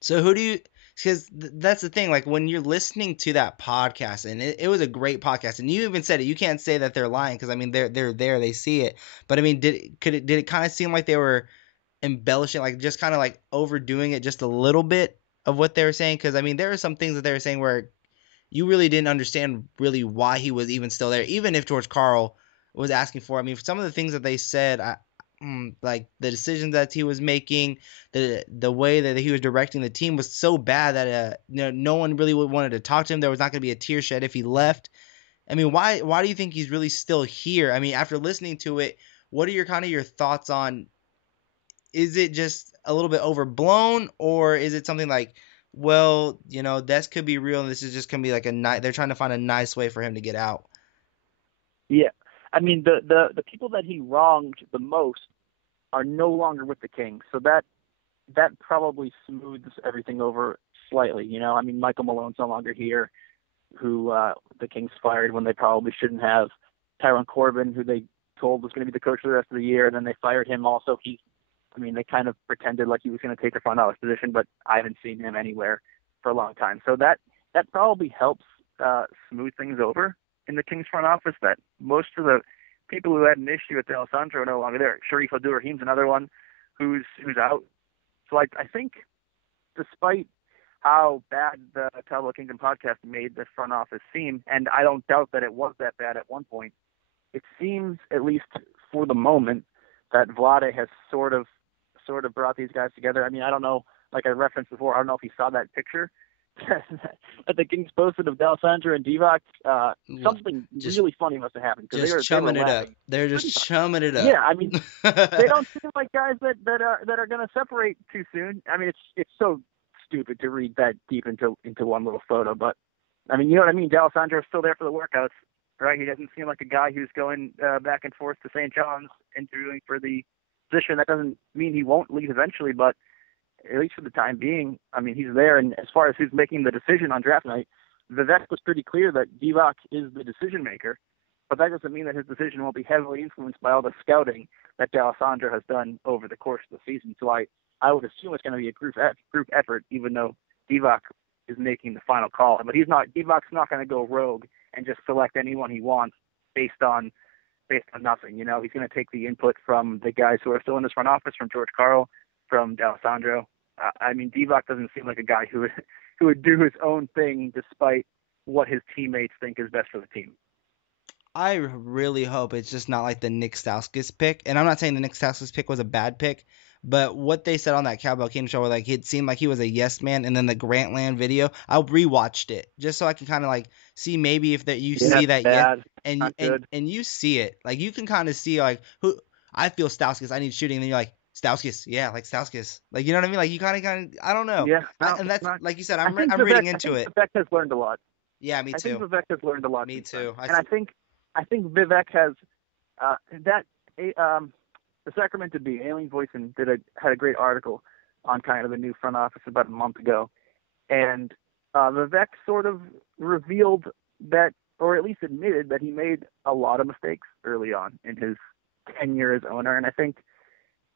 So who do you? Because that's the thing. Like when you're listening to that podcast, and it was a great podcast, and you even said it. You can't say that they're lying because I mean they're there, they see it. But I mean, did it kind of seem like they were embellishing, like just kind of like overdoing it just a little bit of what they were saying? Because I mean, there are some things that they were saying where you really didn't understand really why he was even still there, even if George Karl was asking for. I mean, some of the things that they said, like the decisions that he was making, the way that he was directing the team was so bad that no one really wanted to talk to him. There was not going to be a tear shed if he left. I mean, why do you think he's really still here? I mean, after listening to it, what are your thoughts on, is it just a little bit overblown, or is it something like, well, this could be real and this is just going to be like they're trying to find a nice way for him to get out? Yeah. I mean, the people that he wronged the most are no longer with the Kings. So that probably smooths everything over slightly. I mean, Michael Malone's no longer here, who the Kings fired when they probably shouldn't have. Tyrone Corbin, who they told was going to be the coach for the rest of the year, and then they fired him also. They kind of pretended like he was going to take the front office position, but I haven't seen him anywhere for a long time. So that probably helps smooth things over in the Kings front office, that most of the people who had an issue with D'Alessandro are no longer there. Sharif Abdur-Rahim's another one who's out. So I think, despite how bad the Talbot Kingdom podcast made the front office seem, and I don't doubt that it was that bad at one point, it seems, at least for the moment, that Vlade has sort of brought these guys together. I mean, I don't know, like I referenced before, I don't know if he saw that picture that the Kings posted of D'Alessandro and Divac. Something really funny must have happened, because they were chumming it up. They're just chumming it up. Yeah, I mean, they don't seem like guys that are going to separate too soon. I mean, it's so stupid to read that deep into one little photo, but I mean, you know what I mean. D'Alessandro's still there for the workouts, right? He doesn't seem like a guy who's going back and forth to St. John's interviewing for the position. That doesn't mean he won't leave eventually, but at least for the time being, I mean, he's there. And as far as who's making the decision on draft night, Vivek was pretty clear that Divac is the decision maker, but that doesn't mean that his decision won't be heavily influenced by all the scouting that D'Alessandro has done over the course of the season. So I would assume it's going to be a group effort, even though Divac is making the final call. But Divac's not going to go rogue and just select anyone he wants based on nothing. He's going to take the input from the guys who are still in his front office, from George Karl, from D'Alessandro. I mean, Divac doesn't seem like a guy who would do his own thing despite what his teammates think is best for the team. I really hope it's just not like the Nick Stauskas pick. And I'm not saying the Nick Stauskas pick was a bad pick, but what they said on that Cowbell King show, where like it seemed like he was a yes man, and then the Grantland video, I rewatched it just so I can kind of like see maybe if that you see that yes, and you see it, like you can kind of see like who I feel Stauskas, I need shooting, and then you're like Stauskas, yeah, like Stauskas, like you know what I mean, like you kind of I don't know, yeah, and that's like you said, I'm reading into it. Vivek has learned a lot. Yeah, me too. I think Vivek has learned a lot. Me too. I think Vivek has the Sacramento Bee, Aileen Voisin, had a great article on kind of the new front office about a month ago, and Vivek sort of revealed that, or at least admitted that he made a lot of mistakes early on in his tenure as owner. And I think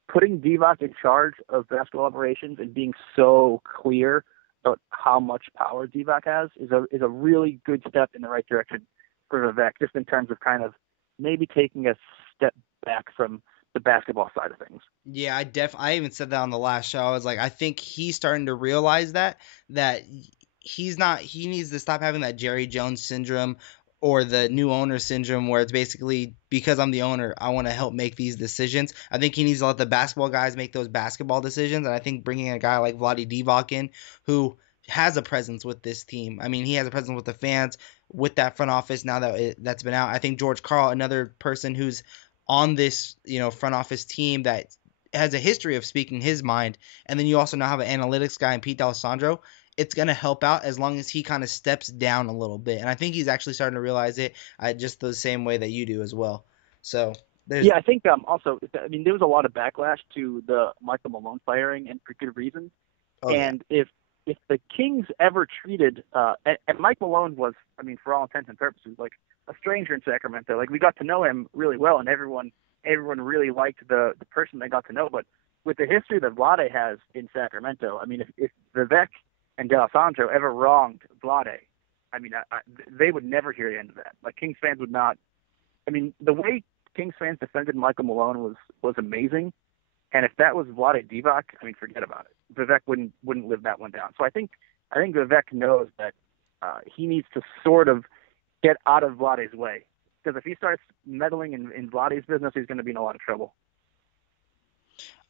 putting Divac in charge of basketball operations and being so clear about how much power Divac has is a really good step in the right direction for Vivek, just in terms of kind of maybe taking a step back from the basketball side of things. Yeah, I even said that on the last show. I was like, I think he's starting to realize that he needs to stop having that Jerry Jones syndrome or the new owner syndrome, where it's basically, because I'm the owner, I want to help make these decisions. I think he needs to let the basketball guys make those basketball decisions. And I think bringing a guy like Vlade Divac in, who has a presence with this team. I mean, he has a presence with the fans, with that front office now that's been out. I think George Karl, another person who's on this, front office team that has a history of speaking his mind. And then you also now have an analytics guy in Pete D'Alessandro. It's going to help out as long as he kind of steps down a little bit. And I think he's actually starting to realize it just the same way that you do as well. So yeah, I think also, I mean, there was a lot of backlash to the Michael Malone firing, and for good reason. Oh, and yeah. If the Kings ever treated and Mike Malone was, I mean, for all intents and purposes, like a stranger in Sacramento. Like, we got to know him really well, and everyone really liked the person they got to know. But with the history that Vlade has in Sacramento, I mean, if Vivek and D'Alessandro ever wronged Vlade, I mean, they would never hear the end of that. Like, Kings fans would not. I mean, the way Kings fans defended Michael Malone was amazing. And if that was Vlade Divac, I mean, forget about it. Vivek wouldn't live that one down. So I think Vivek knows that he needs to sort of get out of Vlade's way. Because if he starts meddling in Vlade's business, he's going to be in a lot of trouble.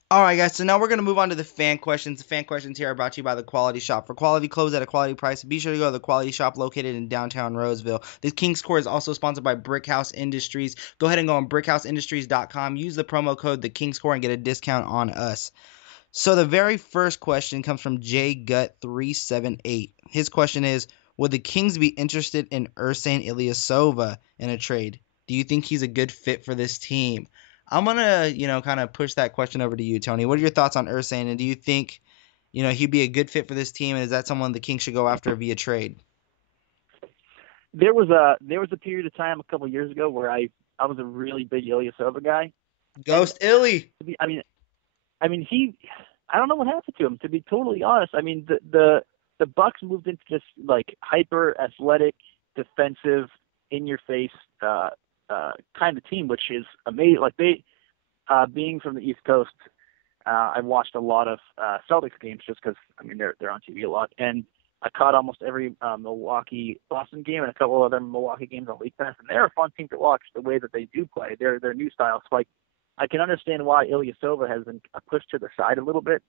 All right, guys. So now we're going to move on to the fan questions. The fan questions here are brought to you by The Quality Shop. For quality clothes at a quality price, be sure to go to The Quality Shop located in downtown Roseville. The King's Court is also sponsored by Brickhouse Industries. Go ahead and go on brickhouseindustries.com. Use the promo code The King's Court and get a discount on us. So the very first question comes from JGut378. His question is, would the Kings be interested in Ersan Ilyasova in a trade? Do you think he's a good fit for this team? I'm going to, kind of push that question over to you, Tony. What are your thoughts on Ersan, and do you think, he'd be a good fit for this team, and is that someone the Kings should go after via trade? There was a period of time a couple years ago where I was a really big Ilyasova guy. Ghost Illy. I mean he I don't know what happened to him, to be totally honest. I mean the Bucks moved into this like hyper athletic, defensive, in your face kind of team, which is amazing. Like they being from the East Coast, I've watched a lot of Celtics games just because they're on TV a lot, and I caught almost every Milwaukee-Boston game and a couple other Milwaukee games on League Pass, and they're a fun team to watch the way that they do play. Their new style. So like I can understand why Ilyasova has been pushed to the side a little bit.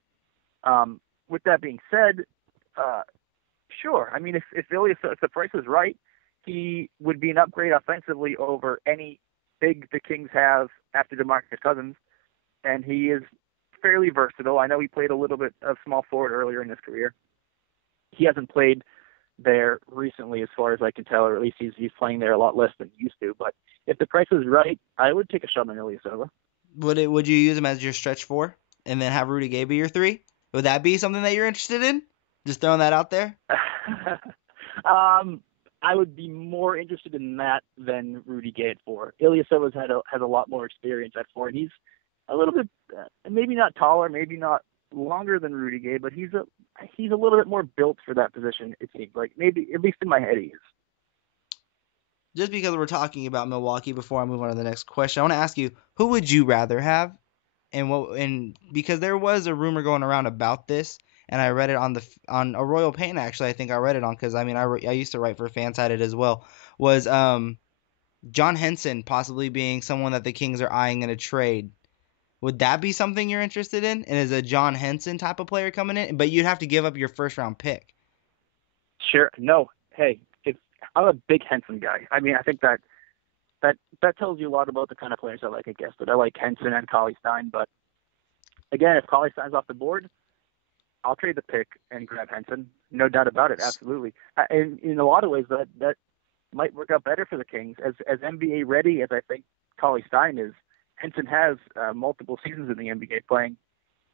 With that being said, sure. I mean, if the price is right, he would be an upgrade offensively over any big the Kings have after DeMarcus Cousins, and he is fairly versatile. I know he played a little bit of small forward earlier in his career. He hasn't played there recently, as far as I can tell, or at least he's playing there a lot less than he used to. But if the price is right, I would take a shot on Ilyasova. Would you use him as your stretch 4 and then have Rudy Gay be your 3? Would that be something that you're interested in? Just throwing that out there. I would be more interested in that than Rudy Gay at 4. Ilyasova has a lot more experience at 4, and he's a little bit, maybe not taller, maybe not longer than Rudy Gay, but he's a little bit more built for that position. It seems like, maybe at least in my head he is. Just because we're talking about Milwaukee, before I move on to the next question, I want to ask you, who would you rather have, and because there was a rumor going around about this. And I read it on a Royal Pain, actually. I think I read it on, because I used to write for Fansided as well. Was John Henson possibly being someone that the Kings are eyeing in a trade? Would that be something you're interested in? And is a John Henson type of player coming in? But you'd have to give up your first round pick. Sure. No. Hey, I'm a big Henson guy. I mean, I think that tells you a lot about the kind of players I like, I guess. But I like Henson and Cauley-Stein. But again, if Cauley-Stein's off the board, I'll trade the pick and grab Henson. No doubt about it. Absolutely. And in a lot of ways, that might work out better for the Kings. As NBA ready as I think Cauley-Stein is, Henson has multiple seasons in the NBA playing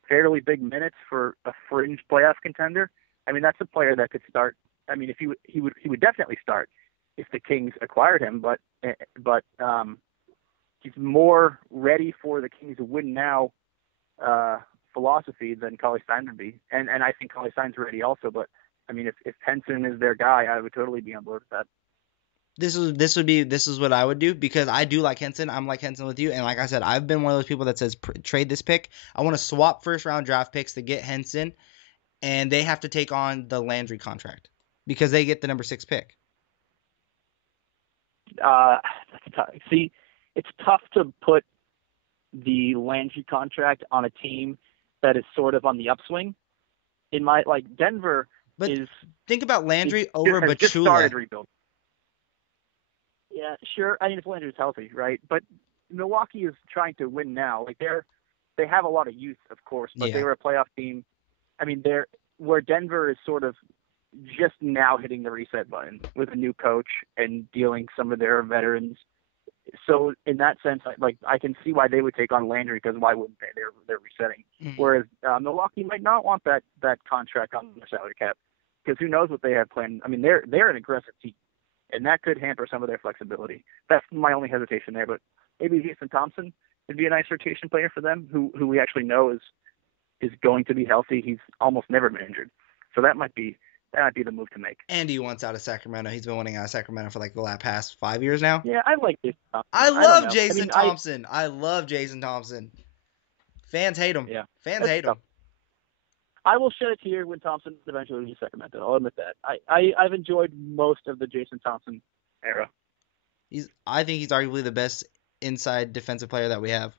fairly big minutes for a fringe playoff contender. I mean, that's a player that could start. I mean, if he would definitely start if the Kings acquired him, but he's more ready for the Kings to win now philosophy than Cauley-Stein would be, and I think Cauley-Stein's ready also. But I mean, if Henson is their guy, I would totally be on board with that. This is what I would do, because I do like Henson. I'm like Henson with you, and like I said, I've been one of those people that says trade this pick. I want to swap first round draft picks to get Henson, and they have to take on the Landry contract because they get the number 6 pick. See, it's tough to put the Landry contract on a team that is sort of on the upswing. In my Denver, but think about Landry over Bachula. Just started rebuild. Yeah, sure. I mean, if Landry's healthy, right? But Milwaukee is trying to win now. Like they have a lot of youth, of course, but they were a playoff team. I mean, where Denver is sort of just now hitting the reset button with a new coach and dealing some of their veterans. So in that sense, I can see why they would take on Landry, because why wouldn't they? They're resetting. Mm-hmm. Whereas Milwaukee might not want that contract on their salary cap, because who knows what they have planned. I mean, they're an aggressive team, and that could hamper some of their flexibility. That's my only hesitation there. But maybe Jason Thompson would be a nice rotation player for them, who we actually know is going to be healthy. He's almost never been injured, so that might be the move to make. And he wants out of Sacramento. He's been wanting out of Sacramento for the past 5 years now. Yeah, I like Jason Thompson. I love Jason Thompson. I love Jason Thompson. Fans hate him. Yeah, fans hate him. I will shed a tear when Thompson eventually leaves Sacramento. I'll admit that. I've enjoyed most of the Jason Thompson era. I think he's arguably the best inside defensive player that we have.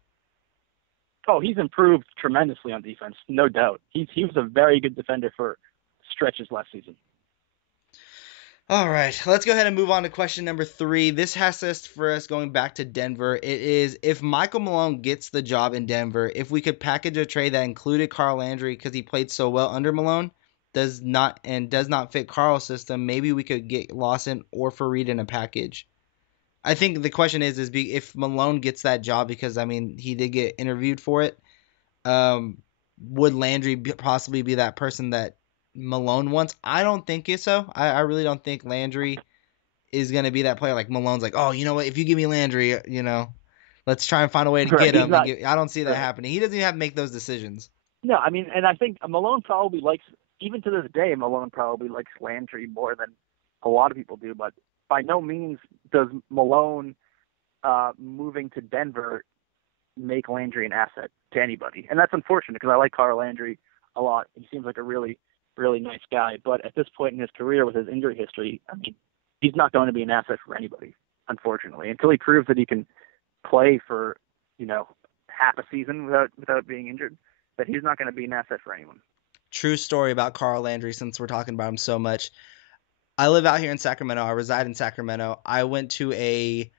Oh, he's improved tremendously on defense, no doubt. He was a very good defender for stretches last season. All right, let's go ahead and move on to question number 3. This has us for us going back to Denver. It is, if Michael Malone gets the job in Denver, if we could package a trade that included Carl Landry because he played so well under Malone, does not fit Carl's system, maybe we could get Lawson or Fareed in a package. I think the question is if Malone gets that job, because I mean he did get interviewed for it, would Landry possibly be that person that Malone wants? I don't think so. I really don't think Landry is going to be that player. Like Malone's like, oh, you know what? If you give me Landry, let's try and find a way to get him. I don't see that happening. He doesn't even have to make those decisions. No, I mean, and I think Malone probably likes, even to this day, Malone probably likes Landry more than a lot of people do. But by no means does Malone moving to Denver make Landry an asset to anybody. And that's unfortunate because I like Carl Landry a lot. He seems like a really, really nice guy. But at this point in his career with his injury history, I mean, he's not going to be an asset for anybody, unfortunately, until he proves that he can play for, half a season without being injured, that he's not going to be an asset for anyone. True story about Carl Landry, since we're talking about him so much. I live out here in Sacramento. I reside in Sacramento. I went to a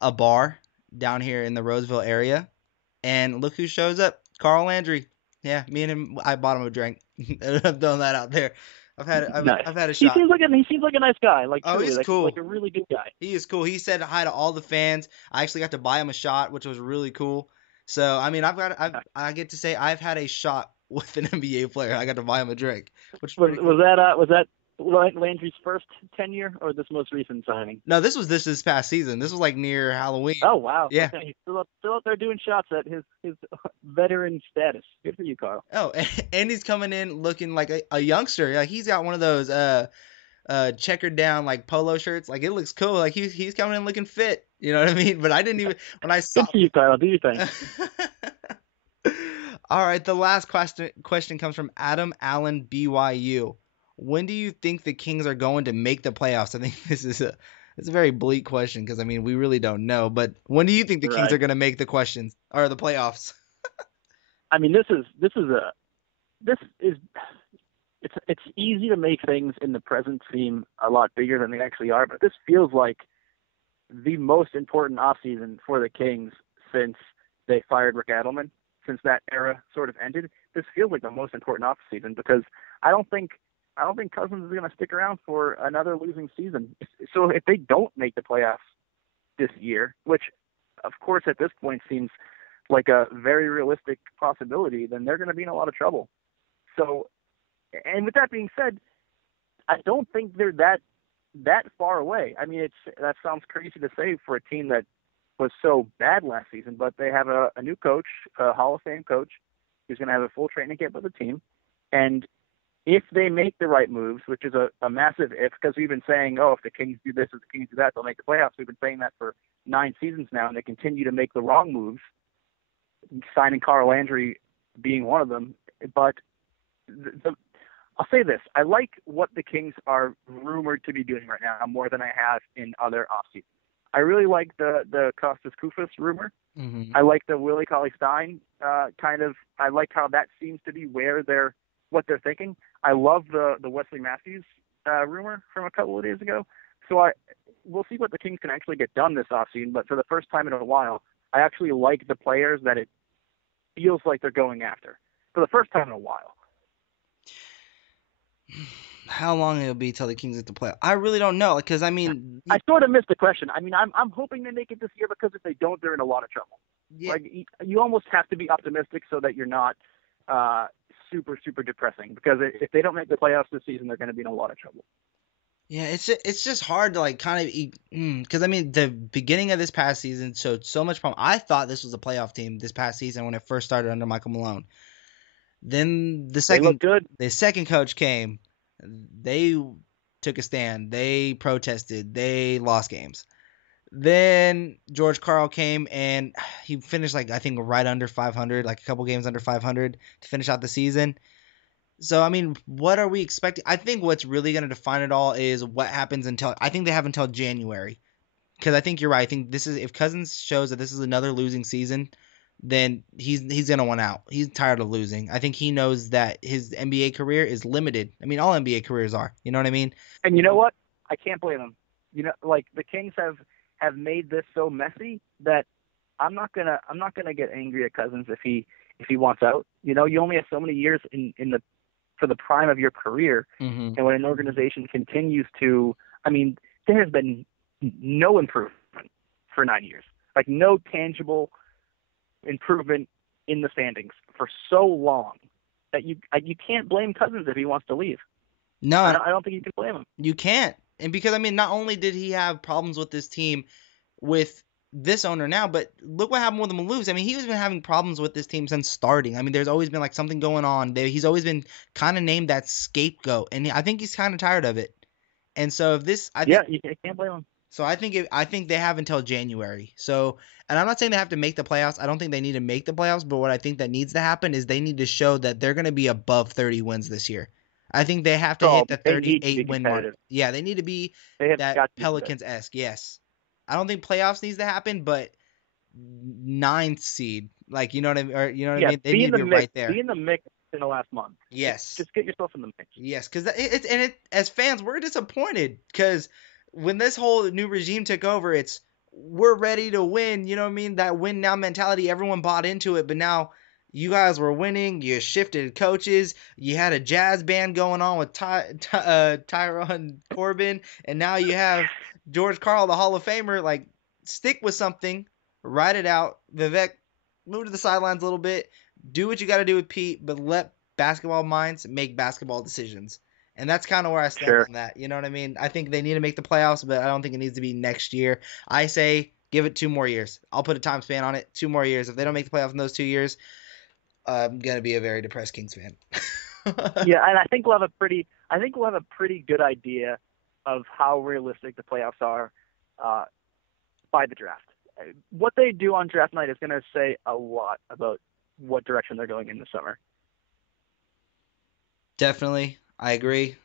bar down here in the Roseville area, and look who shows up. Carl Landry. Yeah, me and him, I bought him a drink. I've done that out there. I've had a shot. He seems like a nice guy. Like, oh, he's cool. Like a really good guy. He is cool. He said hi to all the fans. I actually got to buy him a shot, which was really cool. So, I mean, I get to say I've had a shot with an NBA player. I got to buy him a drink. Which was that Landry's first tenure or this most recent signing? No, this was this past season. This was like near Halloween. Oh, wow. Yeah. Okay. He's still out there doing shots at his veteran status. Good for you, Carl. Oh, and he's coming in looking like a youngster. Like he's got one of those checkered down like polo shirts. Like it looks cool. Like he's coming in looking fit. You know what I mean? But I didn't even when I saw. Good for you, Kyle. Do your thing. All right. The last question comes from Adam Allen BYU. When do you think the Kings are going to make the playoffs? I think it's a very bleak question because I mean we really don't know. But when do you think the Kings are going to make the playoffs? I mean it's easy to make things in the present seem a lot bigger than they actually are. But this feels like the most important offseason for the Kings since they fired Rick Adelman, since that era sort of ended. This feels like the most important offseason because I don't think Cousins is going to stick around for another losing season. So if they don't make the playoffs this year, which of course at this point seems like a very realistic possibility, then they're going to be in a lot of trouble. So, and with that being said, I don't think they're that far away. I mean, that sounds crazy to say for a team that was so bad last season, but they have a new coach, a Hall of Fame coach, who's going to have a full training camp with the team. And if they make the right moves, which is a massive if, because we've been saying, if the Kings do this, if the Kings do that, they'll make the playoffs. We've been saying that for 9 seasons now, and they continue to make the wrong moves, signing Carl Landry being one of them. But I'll say this. I like what the Kings are rumored to be doing right now more than I have in other offseasons. I really like the Kostas Koufos rumor. Mm-hmm. I like the Willie Cauley-Stein I like how that seems to be what they're thinking. I love the Wesley Matthews rumor from a couple of days ago. So we'll see what the Kings can actually get done this offseason. But for the first time in a while, I actually like the players that it feels like they're going after for the first time in a while. How long it'll be till the Kings get to play? I really don't know. Because I mean, I sort of missed the question. I mean, I'm hoping they make it this year because if they don't, they're in a lot of trouble. Yeah. Like you almost have to be optimistic so that you're not super, super depressing, because if they don't make the playoffs this season, they're going to be in a lot of trouble. Yeah, it's just hard to like kind of because I mean the beginning of this past season showed so much promise. I thought this was a playoff team this past season when it first started under Michael Malone. Then the second coach came, they took a stand, they protested, they lost games. Then George Karl came and he finished I think right under 500, like a couple games under 500 to finish out the season. So, I mean, what are we expecting? I think what's really going to define it all is what happens I think they have until January. Because I think you're right. I think if Cousins shows that this is another losing season then he's gonna want out. He's tired of losing. I think he knows that his NBA career is limited. I mean, all NBA careers are. You know what I mean? And you know what? I can't blame him. You know, like the Kings have made this so messy that I'm not gonna get angry at Cousins if he wants out. You know, you only have so many years for the prime of your career, and when an organization continues to, I mean, there has been no improvement for 9 years, like no tangible improvement in the standings for so long that you can't blame Cousins if he wants to leave. No, I don't think you can blame him. You can't. And because, I mean, not only did he have problems with this team with this owner now, but look what happened with the Maloofs. I mean, he's been having problems with this team since starting. I mean, there's always been like something going on. He's always been kind of named that scapegoat, and I think he's kind of tired of it. And so if this, I think, you can't blame him. So I think they have until January. So, and I'm not saying they have to make the playoffs. I don't think they need to make the playoffs, but what I think that needs to happen is they need to show that they're going to be above 30 wins this year. I think they have to hit the 38 win mark. Yeah, they need to be that Pelicans-esque. Yes. I don't think playoffs needs to happen, but 9th seed, like, you know what I mean? Or, you know what I mean? They need to be right there. Be in the mix in the last month. Yes. Just get yourself in the mix. Yes, because as fans, we're disappointed because when this whole new regime took over, we're ready to win. You know what I mean? That win now mentality, everyone bought into it, but now you guys were winning. You shifted coaches. You had a jazz band going on with Tyrone Corbin, and now you have George Karl, the Hall of Famer. Like, stick with something, write it out. Vivek, move to the sidelines a little bit. Do what you got to do with Pete, but let basketball minds make basketball decisions. And that's kind of where I stand on that. You know what I mean? I think they need to make the playoffs, but I don't think it needs to be next year. I say give it 2 more years. I'll put a time span on it. 2 more years. If they don't make the playoffs in those 2 years, I'm gonna be a very depressed Kings fan. Yeah, and I think we'll have a pretty good idea of how realistic the playoffs are by the draft. What they do on draft night is going to say a lot about what direction they're going in the summer. Definitely, I agree.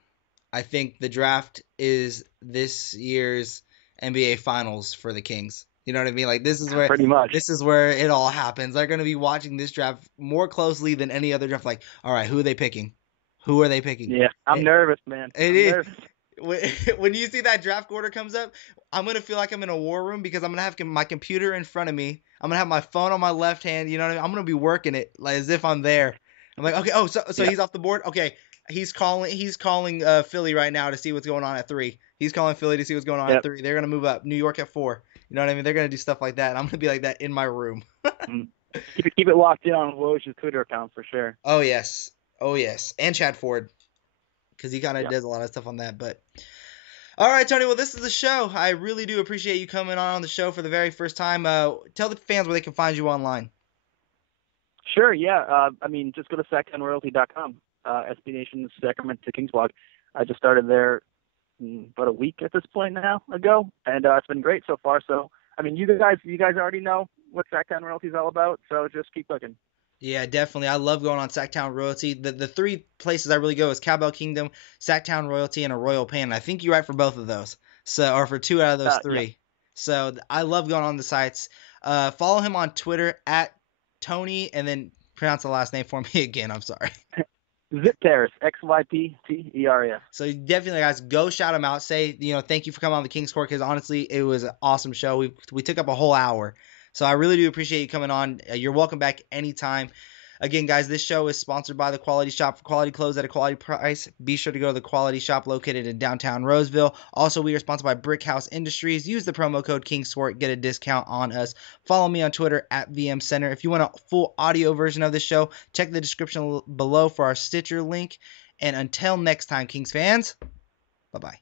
I think the draft is this year's NBA Finals for the Kings. You know what I mean? Like, this is where pretty much this is where it all happens. They're going to be watching this draft more closely than any other draft. Like, all right, who are they picking? Who are they picking? Yeah, I'm nervous, man. I'm nervous. When you see that draft order comes up, I'm going to feel like I'm in a war room because I'm going to have my computer in front of me. I'm going to have my phone on my left hand. You know what I mean? I'm going to be working it like as if I'm there. I'm like, okay, so he's off the board? Okay, he's calling Philly right now to see what's going on at 3. He's calling Philly to see what's going on at 3. They're going to move up. New York at 4. You know what I mean? They're going to do stuff like that. I'm going to be like that in my room. Keep it locked in on Woj's Twitter account for sure. Oh, yes. And Chad Ford, because he kind of does a lot of stuff on that. But all right, Tony, well, this is the show. I really do appreciate you coming on the show for the very first time. Tell the fans where they can find you online. Sure, yeah. I mean, just go to SactownRoyalty.com, SB Nation's Sacramento Kings blog. I just started there about a week at this point ago, and it's been great so far. So, I mean, you guys already know what Sacktown Royalty is all about, so just keep looking. Yeah, definitely. I love going on Sacktown Royalty. The 3 places I really go is Cowbell Kingdom, Sacktown Royalty, and a Royal Pan. I think you write for both of those, or for 2 out of those 3. Yeah. So I love going on the sites. Follow him on Twitter at Tony, and then pronounce the last name for me again. I'm sorry. Xypteras, Xypteras. So definitely, guys, go shout him out. Say, thank you for coming on the Kings Court, because honestly, it was an awesome show. We took up a whole hour. So I really do appreciate you coming on. You're welcome back anytime. Again, guys, this show is sponsored by The Quality Shop. For quality clothes at a quality price, be sure to go to The Quality Shop located in downtown Roseville. Also, we are sponsored by Brick House Industries. Use the promo code KIngsCourt. Get a discount on us. Follow me on Twitter at VM Center. If you want a full audio version of the show, check the description below for our Stitcher link. And until next time, Kings fans, bye-bye.